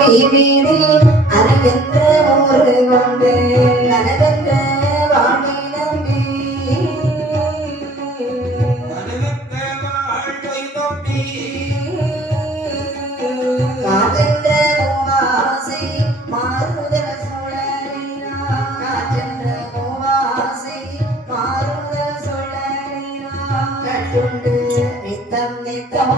வீதில் அரைகின்ற ஒரு கொண்டு கனகன்ற வாணி நம்பி காற்றென்ற மூவாசை மாறுதல் சுழலினா காற்றென்ற மூவாசை மாறுதல் சுழலினா கட்டுண்டு நித்தம் நித்தம்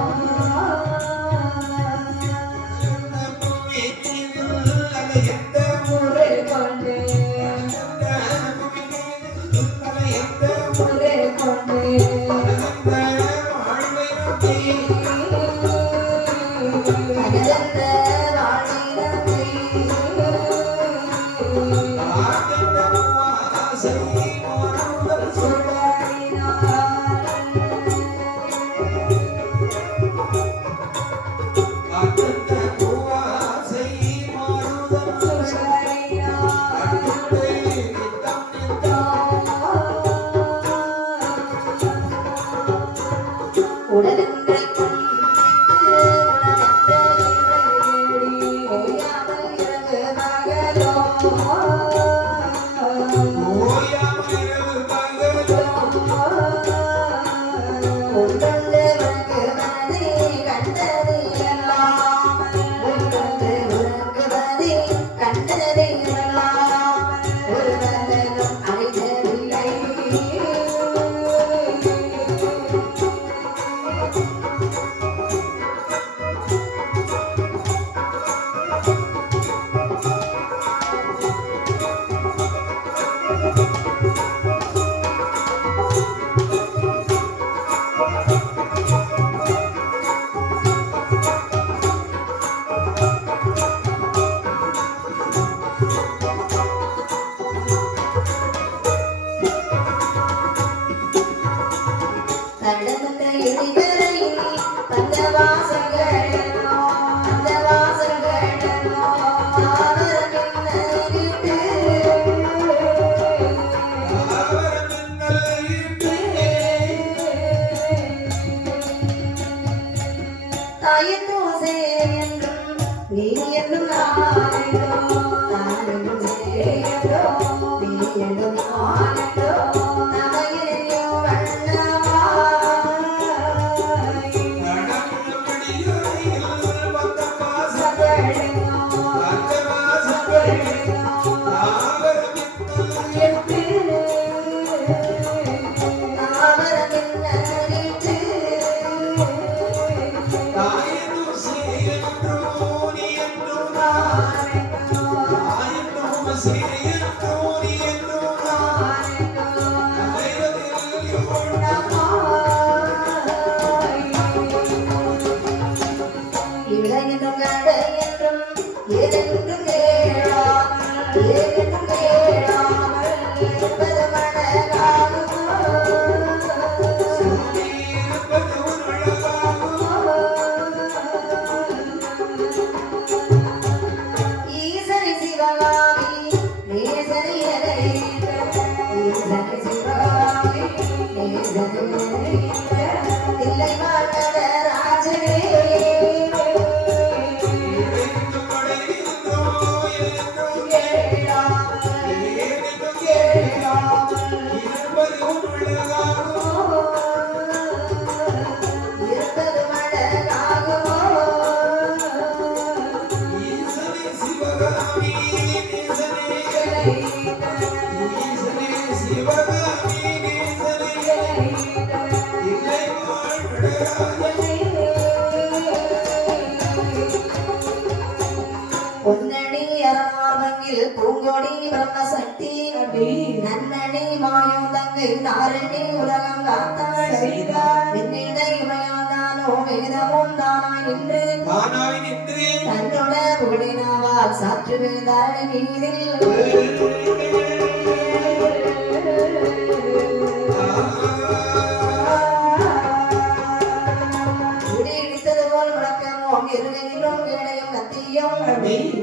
பூங்கொடி பிரம்மசக்தி நன்னணி மாயுதங்கை நாரணி உலகம் காத்தாள் இமயந்தானோ வேதமும் தானாய் நின்று தன்னோட புகழினாவால் சாற்று வேதாரணி மீதில்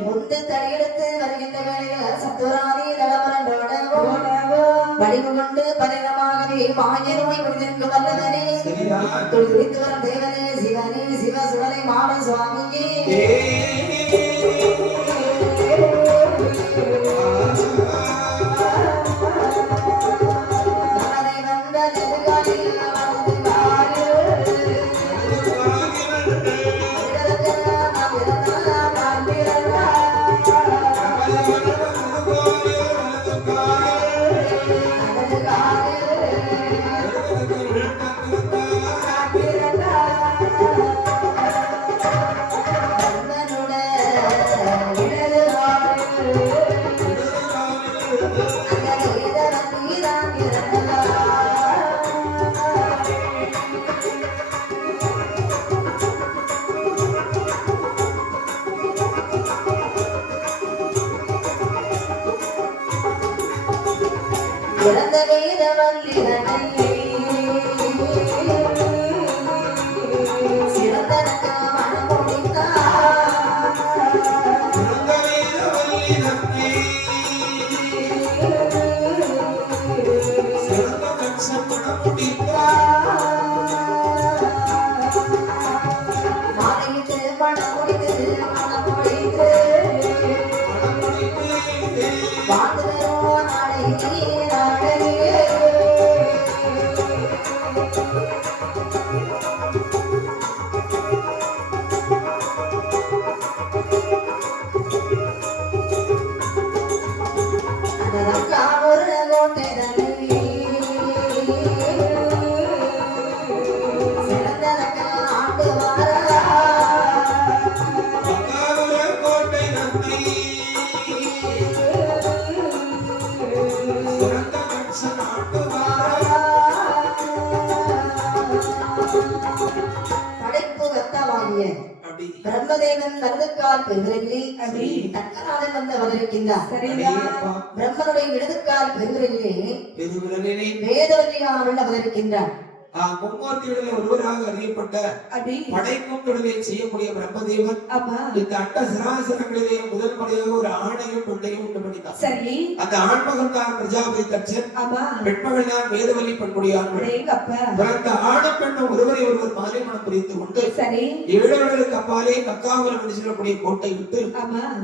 முந்து தடியெடுத்து வருகின்ற வேளையில் சத்துராதி தடமரண்டோடவும் வடிவு கொண்டு பரிணமாகவே மாயனோய் முடிந்திருக்கு வல்லவனே துடித்து வரும் தேவனே சிவனே சிவ சுடலை மாட சுவாமியே சிறந்த வேதவல்லிதனை சிறந்தனக்கு மனமுடித்தார் மாலையிட்டு மனமுடித்து மனமுடித்து வாழ்ந்து வரும் நாளை நாளே ஒரு கோட்டை சிறந்தனக்கு ஆண்டு வாரா படைப்பு கர்த்தாவாகிய பிரம்மதேவன் வலதுக்கால் பெருவிரலிலே தக்கராஜன் வந்து அவதரிக்கின்றார். பிரம்மனுடைய இடதுக்கால் பெருவிரலிலே வேதவல்லியானவள் அவதரிக்கின்றார். மும்மூர்த்திகளில் ஒருவராக அறியப்பட்ட படைக்கும் தொழிலை செய்யக்கூடிய பிரம்மதேவன் இந்த அண்ட சராசரங்களிலே முதல் முறையாக ஒரு ஆணையும் பெண்ணையும் உண்டு பண்ணினார். அந்த ஆண்மகன் தான் பிரஜாபதி தட்சன், பெண்மகள் தான் வேதவல்லி பெண்குடியார்கள். அந்த ஆணும் பெண்ணும் ஒருவரை ஒருவர் மாலைமணம் புரிந்து கொண்டு 7 வருடங்களுக்கு அப்பாலே கக்காவலம் என்று சொல்லக்கூடிய கோட்டை விட்டு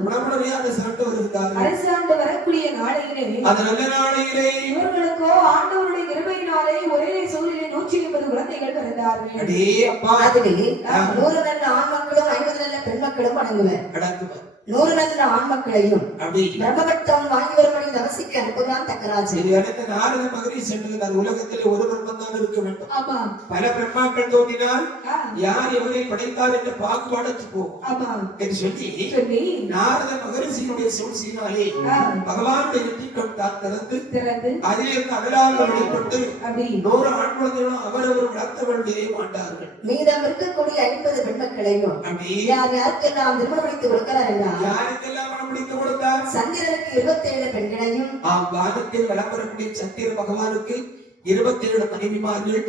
உடம்புடையாக சாண்டு வருகிறார்கள். அரசாண்டு வரக்கூடிய நாளையிலே அந்த நல்ல நாளையிலே இவர்களுக்கோ ஆண்டவருடைய கிருபையினாலே ஒரே சூரியனை 180 குழந்தைகள் பிறந்தார்கள். அதுவே 100 நல்ல ஆண் மக்களும் 50 நல்ல பெண் மக்களும் அடங்குவர். 100 நல்ல ஆண் மக்களையும் பிரம்மபட்டம் வாங்கி வரும்படி தவசிக்கு அனுப்புகிறான் தக்கராஜன். நாரத மகரி சென்றுகிறார். உலகத்திலே ஒரு பிரம்மன் தான் இருக்க வேண்டும். பல பிரம்மாக்கள் தோன்றினால் யார் எவரை படைத்தார் என்ற பாகுபாடத்து போகும் என்று சொல்லி நாரத மகரிஷியினுடைய சூழ்ச்சியினாலே பகவானுடைய வெற்றிக்கம் தான் திறந்து அதிலிருந்து அகலாக வெளிப்பட்டு 100 ஆண் குழந்தைகளும் அவரவர் வளர்த்தவர்களே மாட்டார்கள். மீதம் இருக்கக்கூடிய 50 பெண் மக்களையும் யார் யாருக்கெல்லாம் திருமணம் முடித்து கொடுக்கிறார் என்றால் யாருக்கெல்லாம் மனம் முடித்து கொடுத்தார்? சந்திரனுக்கு 27 பெண்களையும் வானத்தில் விளம்பரக்கூடிய சந்திர பகவானுக்கு 27 மனைவிமார்கள்.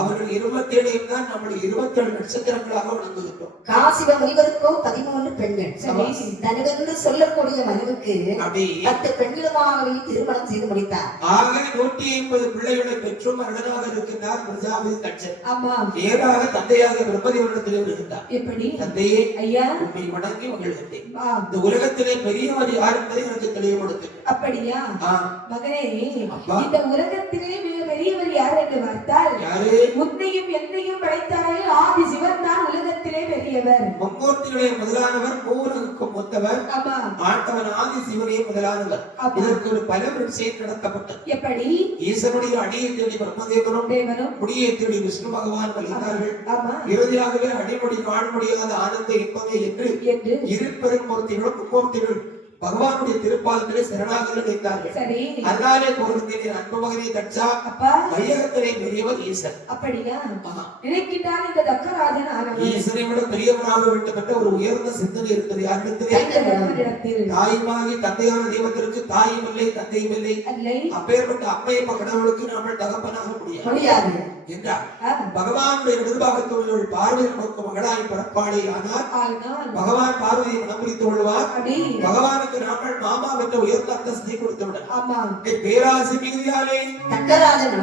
அவர்கள் 27 தான் நம்முடைய 27 நட்சத்திரங்களாக வழங்குகின்றோம். காசிப முனிவருக்கோ 13 பெண்கள். தனவென்று சொல்லக்கூடிய மனுவுக்கு 10 பெண்களுமாகவே திருமணம் செய்து முடித்தார். ஆக 150 பிள்ளைகளை பெற்றும் அருளனாக இருக்கின்றார் பிரஜாபதி தட்சன். நேராக தந்தையாக பிரம்மதேவனிடத்திலே வருகின்றார். எப்படி? தந்தையே, ஐயா, உண்மை வணங்கி மகிழ்கின்றேன். இந்த உலகத்திலே பெரியவர் யார் என்பதை எனக்கு தெளிவுபடுத்து. அப்படியா மகனே? இந்த உலகத்திலே பெரியவர் யார் என்று பார்த்தால் உன்னையும் என்னையும் படைத்தாரே ஆதி சிவன் தான் உலகத்திலே பெரியவர். மும்மூர்த்திகளே முதலானவர், மூவருக்கும் மூத்தவர், ஆண்டவன் ஆதி சிவனே முதலானவர். இதற்கு ஒரு பல விஷயம் நடத்தப்பட்டது. எப்படி? ஈசனுடைய அடியை தேடி பிரம்மதேவனும் முடியை தேடி விஷ்ணு பகவான் வருகிறார்கள். இறுதியாகவே அடிமொழி காண முடியாத ஆனந்த இன்பமே என்று இருபெரும் மூர்த்திகளும் மும்மூர்த்திகள் பகவானுடைய திருப்பாதத்திலே சரணாகதி அடைந்தார்கள். அதனாலே பொருந்தின அன்பு மகனே தட்சா, வையகத்திலே பெரியவர் ஈசன். அப்படியா நினைக்கின்றான் இந்த தக்கராஜன் ஈசனை விட பெரியவராக வேண்டும் என்ற ஒரு உயர்ந்த சிந்தனை இருக்கிறது. யாரிடத்தில்? தாயுமாகி தந்தையான தெய்வத்திற்கு தாயும் இல்லை தந்தையும் இல்லை. அப்பேற்பட்ட அம்மையை கடவுளுக்கு நாமல் தகப்பனாக முடியாது என்றார். பகவானுடைய நிர்வாகத்தோடு பார்வதி நமக்கு மகளாய் பிறப்பாளே. ஆனால் பகவான் பார்வதியை மனம் பிடித்து கொள்வார். பகவானுக்கு நாங்கள் மாமா என்ற உயர்ந்த அந்தஸ்தை கொடுத்து விட பேராசி மிகுதியாலே தக்கராஜன்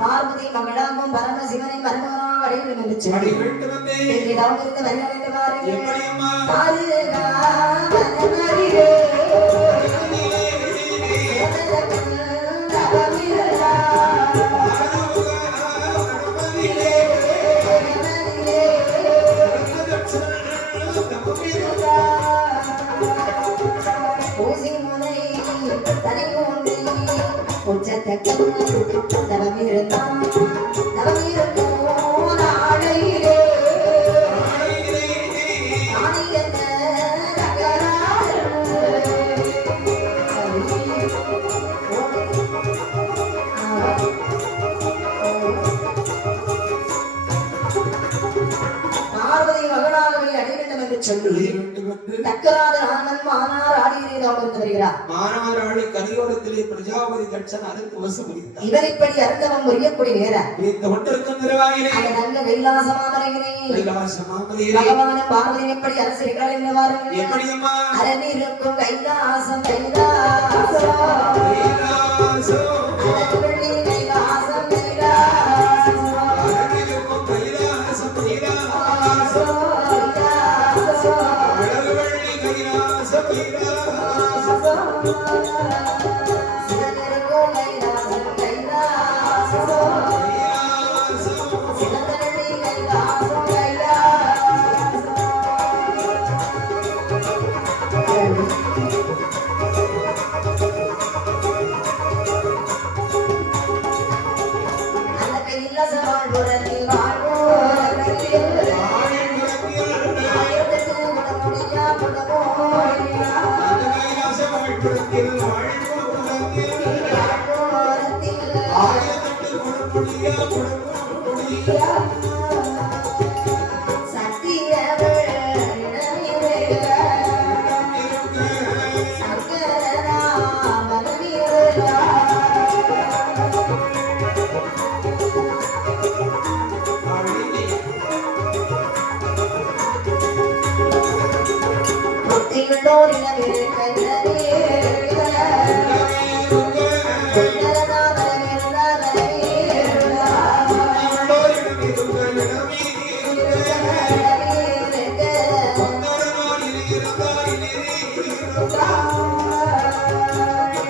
பார்வதி மகளாகவும் பரமசிவனை மருமகனாக அடைய வேண்டும் என்று சொல்லி வந்து தக்கராத ஆனன் மானார் ஆடியிலே அமர்ந்து வருகிறார். மானாராளி கரையோரத்திலே பிரஜாபதி தட்சன் அறுத்து வசூலித்தார். இவர் இப்படி அருந்தவம் புரியக்கூடிய நேரம் இந்த ஒன்றிருக்கும் திருவாயிலே அந்த நல்ல கைலாசமாமலைகிறேன் கைலாசமாமலையிலே பகவான பார்வதி எப்படி அரசிருக்கிறாள் என்று வாருங்கள். எப்படி அம்மா அரண் இருக்கும் கைலாசம் கைலாசம் கைலாசம் அழகுவள்ளி கைலாசம் கைலாசம் அழகிருக்கும் கைலாசம் கைலாசம் அழகுவள்ளி கைலாசம் கைலாசம் சிவனிருக்கும் கைலாசம் கைலாசம் சிவனடி கைலாசம் கைலாசம் அந்த கைலாச வாழ்வுடலில் வாழ்வோரத்தில் ஆயிரத்து குணமுடியா குணமோடியா வாழ்வோரத்தில் சத்தியவள் இனமிருக சங்கரனா மனமிருக புத்தியுள்ளோர் இனமிருக இனமிருக கொண்டரனா மனமிருக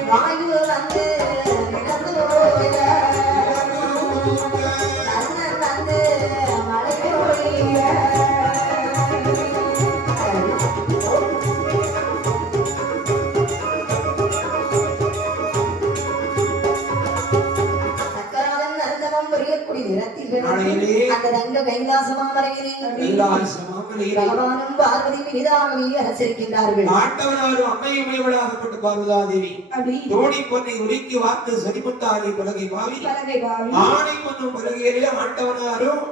வாயு வந்து நடந்து போக கண்ணன் வந்து மழை பொழிய தக்கராதன் நரந்தவம் புரியக்கூடிய நிறத்தில் அந்த தங்க கைலாசமாமலையிலே கைலாசமாமலையிலே பகவானும் பார்வதியும் இனிதாகவே அரசிருக்கின்றார்கள். ஆட்டவனாரும் அம்மையுமையவளாகப்பட்ட பார்வதாதேவி அப்படி தோணி பொன்னை உருக்கி வார்த்து சரிமுத்தாரி பலகை பாவி பலகை பாவி ஆணை பொன்னும் பலகையிலே ஆட்டவனாரும்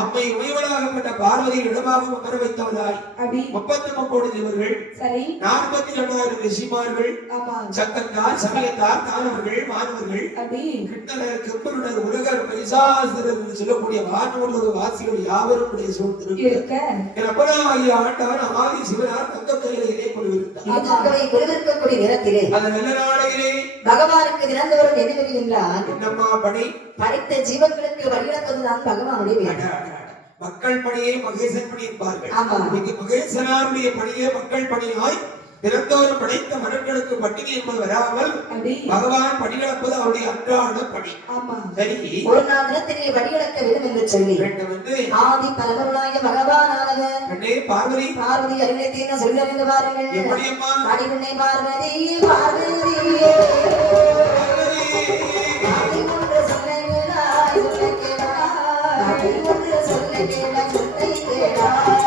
அம்மை உமையவளாகப்பட்ட பார்வதியின் இடமாகவும் அமர வைத்தவளாய் அப்படி 39 தேவர்கள் சரி 42,000 ரிஷிமார்கள் ஆமா சக்கத்தார் சமயத்தார் தானவர்கள் மாணவர்கள் அப்படி கிட்டனர் கெம்பருடர் உலகர் பைசாசுரர் என்று சொல்லக்கூடிய வானூர் வாசிகள் யாவரும் உடைய சூழ்ந்திருக்க இருக்க என் அப்பனாகிய ஆண்டவன் ஆதி சிவனார் தங்க கையிலே இதே கொள்விருந்தார் இனிதாகவே குளிர்விக்கக்கூடிய நிறத்திலே அது நல்ல நாளையிலே பகவானுக்கு திறந்தவரும் எது வருகின்றான் என்னம்மா பணி படைத்த ஜீவன்களுக்கு வழிநடப்பதுதான் பகவானுடைய வேலை. மக்கள் பணியை மகேசன் பணி என்பார்கள். ஆமா. இங்கு மகேசனாருடைய பணியே மக்கள் பணியாய் பிறந்தோரும் படைத்த மனங்களுக்கு பட்டினி என்பது வராமல் அப்படி பகவான் பணி நடப்பது அவருடைய அன்றாட பணி. ஆமா சரி ஒரு நாள் தினத்திலே வழிநடக்க வேண்டும் என்று சொல்லி வேண்டும் என்று ஆதி பலவருளாய பகவானானவர் பெண்ணே பார்வதி பார்வதி அருளை தீர்ந்த சொல்லறிந்து பாருங்கள். எப்படியம்மா அடிவுண்ணை பார்வதி பார்வதியே ஆதி ஒன்று சொல்ல கேளாய் சொல்ல கேளாய் ஆதி ஒன்று சொல்ல கேளாய் சொல்லை கேளாய்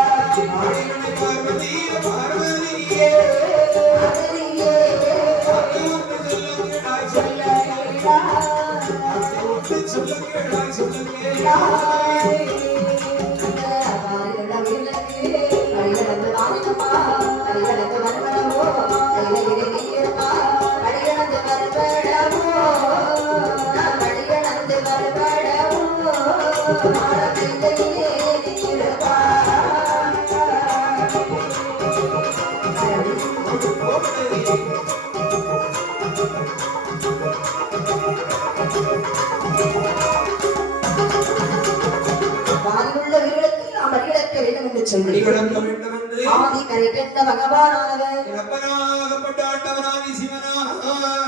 ஆடிகளை பார்வதி பார்வதியே பார்வதியே சொல்ல கேளாய் சொல்ல கேளாய் வாரிலுள்ள வீடுகளுக்கு நாம் வழிநடக்க வேண்டும் என்று சொல்லி வழிநடக்க வேண்டும் என்று ஆதி கரை கண்ட பகவானானவர் அப்பனாகப்பட்ட ஆண்டவனாதி சிவனா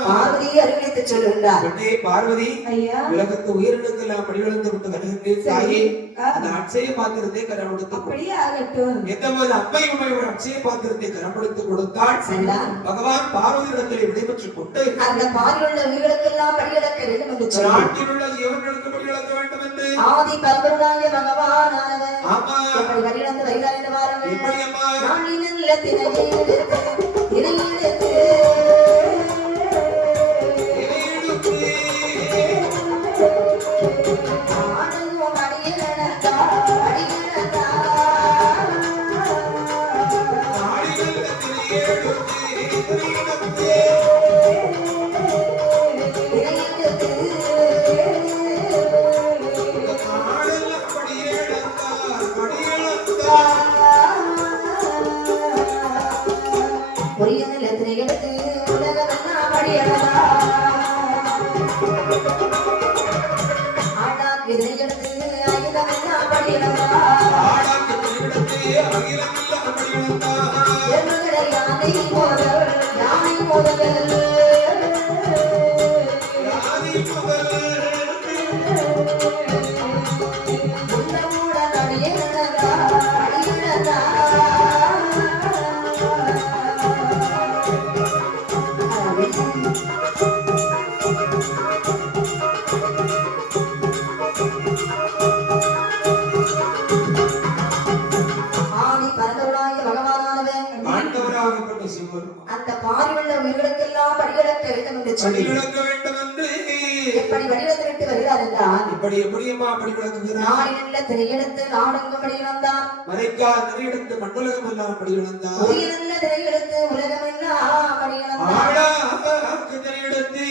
பார்வதி அறிவித்து சொல்லுகின்றார். பெண்ணே பார்வதி ஐயா உலகத்து உயிரினங்கெல்லாம் படிவளர்ந்து விட்டு வருகின்றேன் தாயே அந்த அட்சய பாத்திரத்தை கரம் கொடுத்து அப்படியே ஆகட்டும் எந்த ஒரு அம்மை உமையோட அட்சய பாத்திரத்தை கரம் கொடுத்து கொடுத்தால் சரிதான். பகவான் பார்வதியிடத்தில் விடைபெற்றுக் கொண்டு அந்த பாரிலுள்ள வீடுகளுக்கெல்லாம் வழிநடக்க வேண்டும் என்று சொல்லி நாட்டில் உள்ள ஜீவன்களுக்கு படிவளர்க்க வேண்டும் என்று ஆதி பரம்பொருளாகிய பகவானானவர் ஆமா எப்படி வழிநடந்து வருகிறார் என்று பாருங்கள். எப்படி அம்மா நாளினில் திரையெடுத்து திரையெடுத்து இலையெடுத்து ஆடுவோம் அடியனடா அடியனடா நாடிகள் புரிய நிலத்தினை எடுத்து உலகமெல்லாம் படியடவா ஆடாக்கு இதனை எடுத்து அகிலமெல்லாம் படியடவா எருமகளை யானை முதல் உன்னமுடன் அடியனதா அடியனதா ஆதி பரந்தருளாய பகவானானவன் அந்த பாரிவள்ள உயிர்களுக்கெல்லாம் படிகளக்க வேண்டும் என்று சொல்லி எப்படி வடிவத்தை விட்டு வருகிறார் என்றால் இப்படி எப்படியம்மா அப்படி விளக்குகிறார் நாடினல்ல திரையெடுத்து நாடெங்கும் படி வந்தான் மறைக்கா திரையெடுத்து மண்ணுலகம் எல்லாம் படி விளந்தார் உயிரில்ல திரையெடுத்து உலகமெல்லாம் படி வந்தான் ஆடாக்கு திரையெடுத்து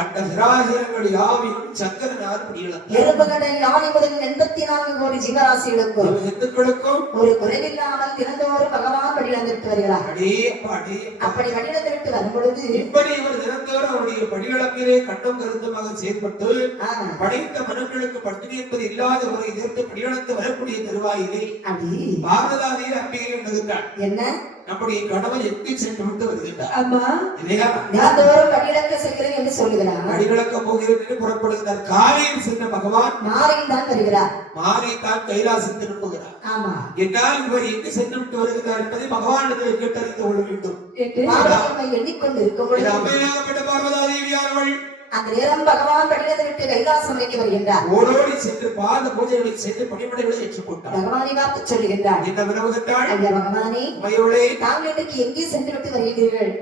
அட்ட சிராசிரங்கள் யாவின் சங்கரனார் படி விளந்தார் எறும்புகடை யானை முதல் 84 கோடி ஜீவராசிகளுக்கும் சித்துக்களுக்கும் ஒரு குறைவில்லாமல் தினந்தோறும் பகவான் வடிவந்திட்டு வருகிறார் அப்படி வடிவத்திற்கு வரும் பொழுது இப்படி இவர் தினந்தோறும் அவருடைய படிகளப்பிலே கட்டும் கருத்துமாக செயல்பட்டு படைத்த மனுக்களுக்கு பட்டினி என்பது இல்லாத ஒரு எதிர்த்து படிகளத்து வரக்கூடிய தருவாயிலே பாரதாதியை அம்பிகை எழுதுகிறார் என்ன நம்முடைய கணவன் எத்தி சென்று விட்டு வருகின்றார் அம்மா இல்லையா தினந்தோறும் வடிவிளக்க செல்கிறேன் என்று சொல்லுகிறார் படிகளக்க போகிறேன் என்று புறப்படுகிறார் காலையில் சென்ற பகவான் மாலையில் தான் வருகிறார் மாலை தான் கைலாசம் திரும்புகிறார் ஆமா என்னால் இவர் எங்கு சென்று விட்டு வருகிறார் என்பதை பகவானிடத்தில் கேட்டறிந்து கொள்ள வேண்டும் மாலையை எண்ணிக்கொண்டு இருக்கும் பொழுது அம்மையாகப்பட்ட பார்வதாதேவியானவள் அந்த நேரம் பகவான் வடிவத்தை விட்டு கைலாசம் வைக்க வருகின்றார் ஓடோடி சென்று பாத பூஜைகளை செய்து பணிமடைகளை ஏற்றுக்கொண்டார் பகவானை பார்த்து சொல்லுகின்றார் என்ன வினவுகின்றாள் ஐயா பகவானே உமையோளே தாங்கள் இன்றைக்கு எங்கே சென்று விட்டு வருகிறீர்கள்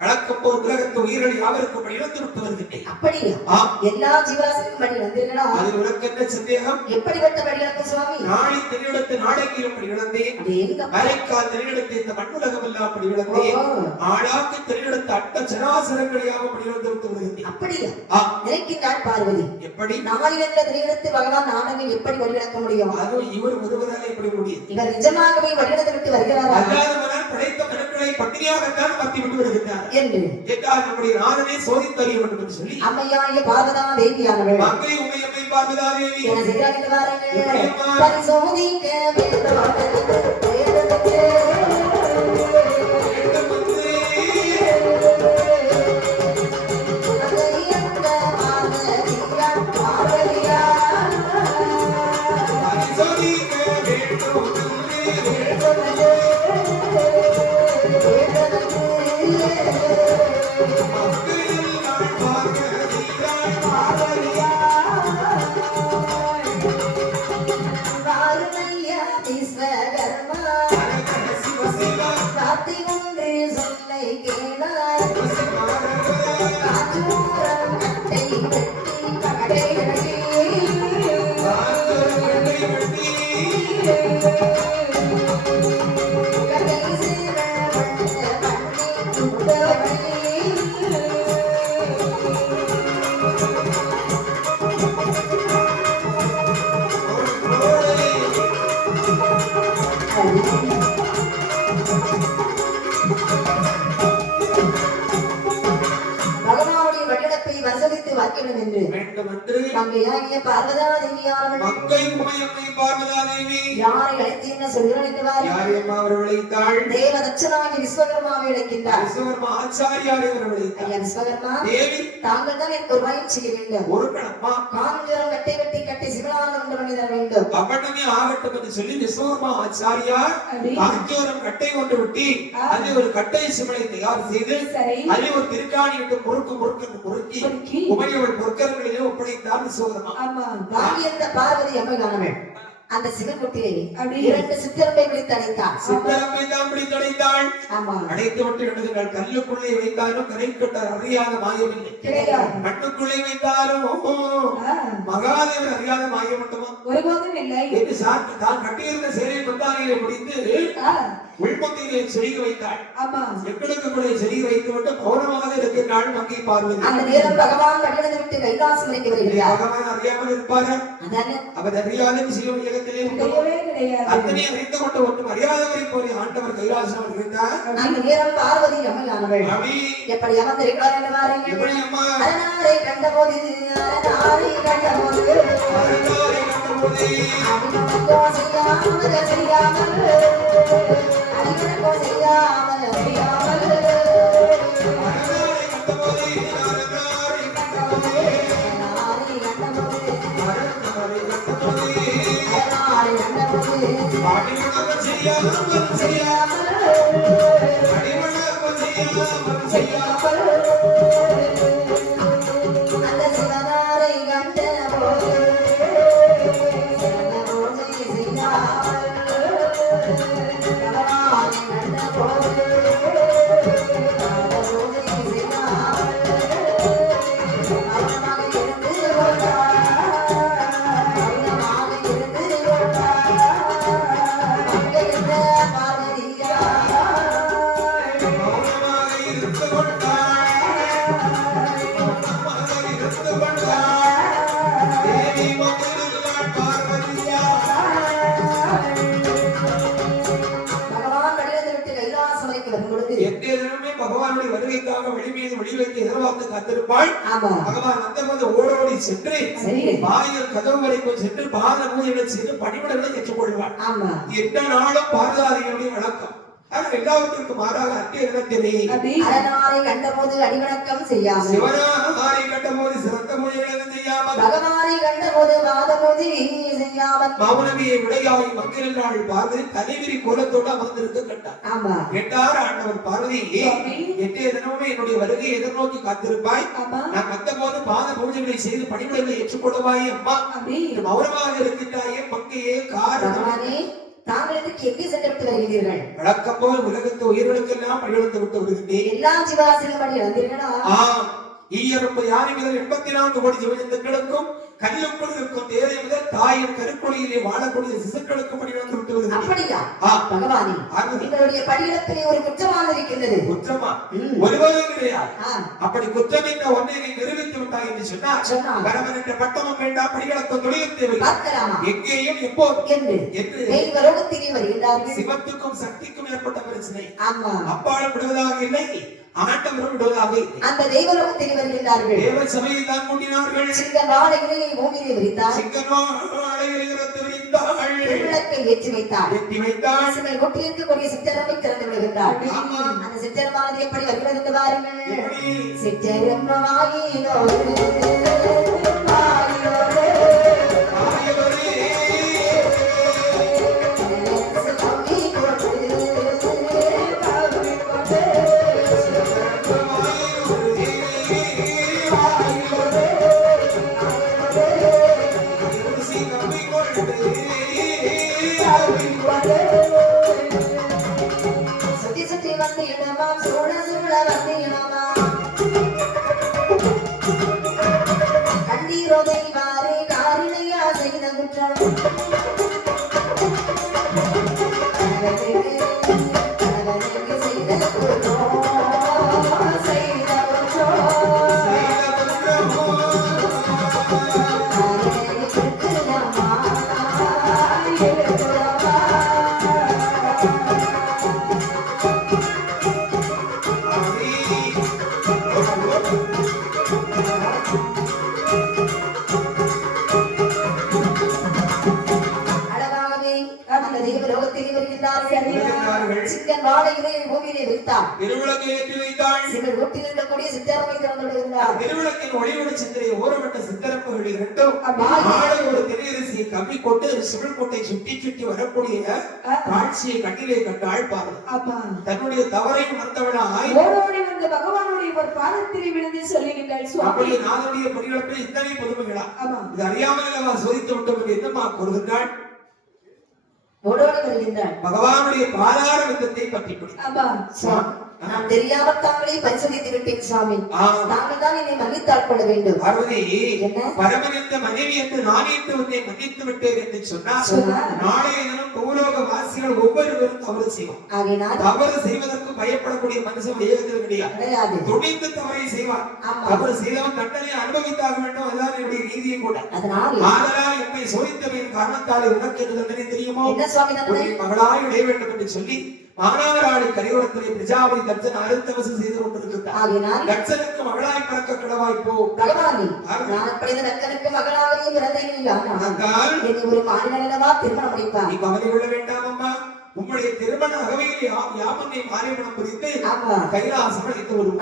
வழக்கம் போல் உலகத்து உயிர்கள் யாவருக்கும் இழந்து விட்டு வருகின்றேன் அப்படியா எல்லா ஜீவராசிக்கும் படி வந்தீர்களா அதில் உனக்கு என்ன சந்தேகம் எப்படிப்பட்ட வழிகளுக்கு சுவாமி நாளை தெரியெடுத்து நாடகிலும் படி இழந்தேன் மறைக்கால் தெரியெடுத்து இந்த மண்ணுலகம் எல்லாம் படி இழந்தேன் ஆடாக்கு தெரியெடுத்து அட்ட சராசரங்களையாக படி இழந்து விட்டு வருகின்றேன் அப்படியா நினைக்கின்றாள் பார்வதி எப்படி நாளில் தெரியெடுத்து பகவான் நாடகம் எப்படி வழிவிளக்க முடியும் அதுவும் இவர் ஒருவரால் எப்படி முடியும் இவர் நிஜமாகவே வழியிடத்தை விட்டு வருகிறாரா அல்லாதவரால் படைத்த மனுக்களை பட்டினியாகத்தான் மாற்றி விட்டு வருகின்றார் என்று என்றால் நம்முடைய நாதனை சோதித்தறிய வேண்டும் என்று சொல்லி அம்மையாய பார்வதா தேவியானவள் மங்கை உமையம்மை பார்வதா தேவி என செய்தார்கள் பாருங்கள் பரிசோதிக்க வேண்டும் பார்வதா தேவியானவள் மங்கை உமையம்மை பார்வதா தேவி யாரை அழைத்து என்ன சொல்கிறாள் என்றார் யாரையம்மா அவர் விளைத்தாள் தேவதட்சனாகி விஸ்வகர்மாவை அழைக்கின்றார் விஸ்வகர்மா ஆச்சாரியாரை அவர் விளைத்தார் ஐயா விஸ்வகர்மா தேவி தாங்கள் தான் எனக்கு ஒரு வாயம் செய்ய வேண்டும் ஒரு கணமா காஞ்சரம் கட்டை வெட்டி கட்டி சிவனாக ஒன்று பண்ணி தர வேண்டும் அப்பட்டமே ஆகட்டும் என்று சொல்லி விஸ்வகர்மா ஆச்சாரியார் காஞ்சோரம் கட்டை ஒன்று வெட்டி அதில் ஒரு கட்டை சிவனை தயார் செய்து அதில் ஒரு திருக்காணி விட்டு முறுக்கு முறுக்கு முறுக்கி உமையவள் பொற்கரங்களிலே ஒப்படைத்தார் விஸ்வகர்மா பாகியந்த பார்வதி அம்மையானவள் அந்த சிவகுட்டியை 2 சித்தரம்பை பிடித்து அடைத்தாள். சித்தரம்பை தான் பிடித்து அடைத்தாள். ஆமா. அடைத்து விட்டு எழுதுங்கள். கல்லுக்குள்ளே வைத்தாலும் கரைக்கட்ட அறியாத மாயமில்லை. மண்ணுக்குள்ளே வைத்தாலும் மகாதேவர் அறியாத மாயம் மட்டுமா? ஒருபோதும் இல்லை. என்று தான் கட்டியிருந்த சேரை பந்தாரியிலே முடிந்து உள்பந்தியிலே செருகி வைத்தாள். ஆமா எங்களுக்கு கூட செருகி வைத்துவிட்டு மௌனமாக இருக்கின்றாள் மங்கை பார்வதி. அந்த நேரம் பகவான் வழியிலிருந்து விட்டு கைலாசம் வரைக்கும் வருகிறார். பகவான் அறியாமல் இருப்பாரா? அதானே அவர் அறியாத விஷயம் உலகத்திலே உண்டு. கிடையவே கிடையாது. அத்தனை அறிந்து கொண்டு ஒன்றும் அறியாதவரை போல ஆண்டவர் கைலாசம் இருந்தார். அந்த நேரம் பார்வதி அம்மையானவள் அவி எப்படி அமர்ந்திருக்கிறார் என்று பாருங்கள். எப்படி அம்மா அரணாரை கண்டபோது அரணாரை கண்டபோது அருளாரை கண்டபோது அடிமனக்கோ செய்யாமல் செய்யாமல் அடிமனக்கோ செய்யாமல் செய்யாமல் அருளாரை கண்டபோது அருளாரை கண்டபோது அரணாரை கண்டபோது அருளாரை கண்டபோது அரணாரை கண்டபோது அடிமனக்கோ செய்யாமல் செய்யாமல் அடிமனக்கோ செய்யாமல் செய்யாமல் அந்த சிவனாரை கண்டபோது சிவன பூஜை செய்யாமல் கவனாரை கண்டபோது கவன பூஜை செய்யாமல் மௌனமாக இருந்து கொண்டார். மௌனமாக இருந்து கொண்டார். மங்கையற்ற பார்வதியார் மௌனமாக இருந்து கொண்டாள். மௌனமாக இருந்து கொண்டாள். தேவி மங்களாள் பார்வதியார். பகவான் வழியிலிருந்து விட்டு கைலாசம் வரைக்கும் வரும் பொழுது எத்தனை தினமே பகவானுடைய வருகைக்காக வெளிமீது வெளிவைத்து எதிர்பார்த்து காத்திருப்பாள். ஆமா பகவான் வந்தபோது ஓடோடி சென்று சரி வாயில் கதவு வரைக்கும் சென்று பாத பூஜைகளை செய்து பணிவிடங்களை ஏற்றுக்கொள்வாள். ஆமா எந்த நாளும் பாரதாதிகளுடைய வழக்கம். ஆனால் எல்லாவற்றிற்கும் மாறாக அங்கே இடத்திலே அப்படி அரணாரை கண்டபோது அடிவணக்கம் செய்யாமல் சிவனாரை கண்டபோது சிறந்த பூஜைகளை செய்யாமல் பகவானை கண்டபோது வாதபூஜை செய்யாமல் மௌனவியை விடையாய் மங்கிருந்தாள் பார்வதி தலைவிரி கோலத்தோடு அமர்ந்திருக்க கண்டார். ஆமா கேட்டார் ஆண்டவர் பார்வதி எட்டே தினமுமே என்னுடைய வருகையை எதிர்நோக்கி காத்திருப்பாய். ஆமா நான் வந்த போது பாத பூஜைகளை செய்து பணிவிடைகளை ஏற்றுக்கொள்வாய் அம்மா. அப்படி மௌனமாக இருக்கின்றாயே மங்கையே காரணம் பகவானே தாங்கள் எதுக்கு எங்கே சென்று வருகிறீர்கள்? வழக்கம் போல் உலகத்து உயிர்களுக்கெல்லாம் பணிவிடுத்து விட்டு வருகின்றேன். எல்லா ஜீவாசிலும் படி வந்தீர்களா? ஆம் ஈயரும்பு யானை முதல் 84 கோடி ஜீவஜந்துக்களுக்கும் கல்லுக்குள் இருக்கும் தேரை முதல் தாயின் கருக்குழியிலே வாழக்கூடிய சிசுக்களுக்கும் பணிவிடுத்து விட்டு வருகின்றேன். அப்படியா ஆ. பகவானே ஆமா. எங்களுடைய படியிடத்திலே ஒரு குற்றமாக இருக்கின்றது. குற்றமா ம். ஒருவரும் கிடையாது. ஆ, அப்படி குற்றம் என்ற ஒன்றை நீ நிரூபித்து விட்டாய் என்று சொன்னால் சொன்னார். வரவன் என்ற பட்டமும் வேண்டாம் படிகளக்கும் தொழிலும் தேவை. பார்க்கலாமா எங்கேயும் எப்போதும் என்று என்று தெய்வலோகத்திலே வருகின்றார்கள். சிவத்துக்கும் சக்திக்கும் ஏற்பட்ட பிரச்சனை ஆமா அப்பாலும் விடுவதாக இல்லை ஆண்டவரும் விடுவதாக இல்லை. அந்த தெய்வலோகத்திலே வருகின்றார்கள். தேவ சபையில் தான் கூட்டினார்கள். சிங்க வாழை இலையை பூமியிலே விரித்தார். விளக்கை ஏற்றி வைத்தார். சிவன் கொட்டில் இருக்கக்கூடிய சிற்றரம்பை திறந்து விடுகின்றார். ஆமா. அந்த சிற்றரமானது எப்படி வருகிறது என்று பாருங்கள். சிற்றரம்பமாயினோடு ஆயினோடு சுவாமி கொண்டு காவி கொண்டு சுத்தி சுத்தி வந்து இடமாம் சூழ சூழ வந்து இடமாம் கண்டீரோதை வாரே காரினையா செய்த குற்றம் கணவனுக்கு செய்த குற்றம் செய்த குற்றம் எடுக்கலாமா எடுக்கலாமா அழகாகவே அந்த தெய்வலோகத்திலே வருகின்றார்கள். சிக்கன் வாழை இலையை பூமியிலே விரித்தார். திருவிளக்கை ஏற்றி வைத்தாள். சிவன் வீட்டில் இருக்கக்கூடிய சித்தரமை திறந்து விடுகின்றார். திருவிளக்கின் ஒளிவட சிந்தனை ஓரமட்ட சித்தரப்புகள் இரண்டும் ஆமா. மாலை ஒரு திரையரசியை கம்மி கொண்டு சிவன் கோட்டை சுற்றி சுற்றி வரக்கூடிய காட்சியை கண்ணிலே கண்டாள் பார்வதி. ஆமா தன்னுடைய தவறை உணர்ந்தவளாய் ஓடோடி வந்து பகவானுடைய ஒரு பாதத்திலே விழுந்து சொல்லுகின்றாள் சுவாமி. அப்படி நானுடைய பணிகளப்பில் இத்தனை புதுமைகளா ஆமா இது அறியாமல் அவ சோதித்து விட்டோம் என்று என்னமா கூறுகின்றாள். ஓடோடி வருகின்றார். பகவானுடைய பாதார விந்தத்தை பற்றி பிடி ஆமா நான் தெரியாமல் தாங்களே பரிசோதித்து விட்டேன் சுவாமி. தாங்கள் தான் என்னை மன்னித்தாள் கொள்ள வேண்டும். பார்வதி, என்ன பரமனிந்த மனைவி என்று நானே உன்னை மன்னித்து விட்டேன் என்று சொன்னால் நாளைய தினம் பூலோக வாசிகள் ஒவ்வொருவரும் தவறு செய்வோம். தவறு செய்வதற்கு பயப்படக்கூடிய மனுஷன் உலகத்தில் கிடையாது. துணிந்து தவறை செய்வான். தவறு செய்தவன் தண்டனை அனுபவித்தாக வேண்டும். அதுதான் என்னுடைய நீதியை கூட. ஆதலால் என்னை சோதித்தவையின் காரணத்தால் உனக்கு என்ன தண்டனை தெரியுமோ? மகளாய் விடைய வேண்டும் என்று சொல்லி மானாவராடி கரிகுலத்திலே பிரஜாபதி தட்சன் அருந்தவசம் செய்து கொண்டிருக்கிறார். தட்சனுக்கு மகளாய் பிறக்க கடவாய் போ. நீ கவலை கொள்ள வேண்டாம் அம்மா. உம்முடைய திருமண அகவையில் யாமனை மாரியமனம் புரிந்து கைலாசம் அளித்து வருவோம்.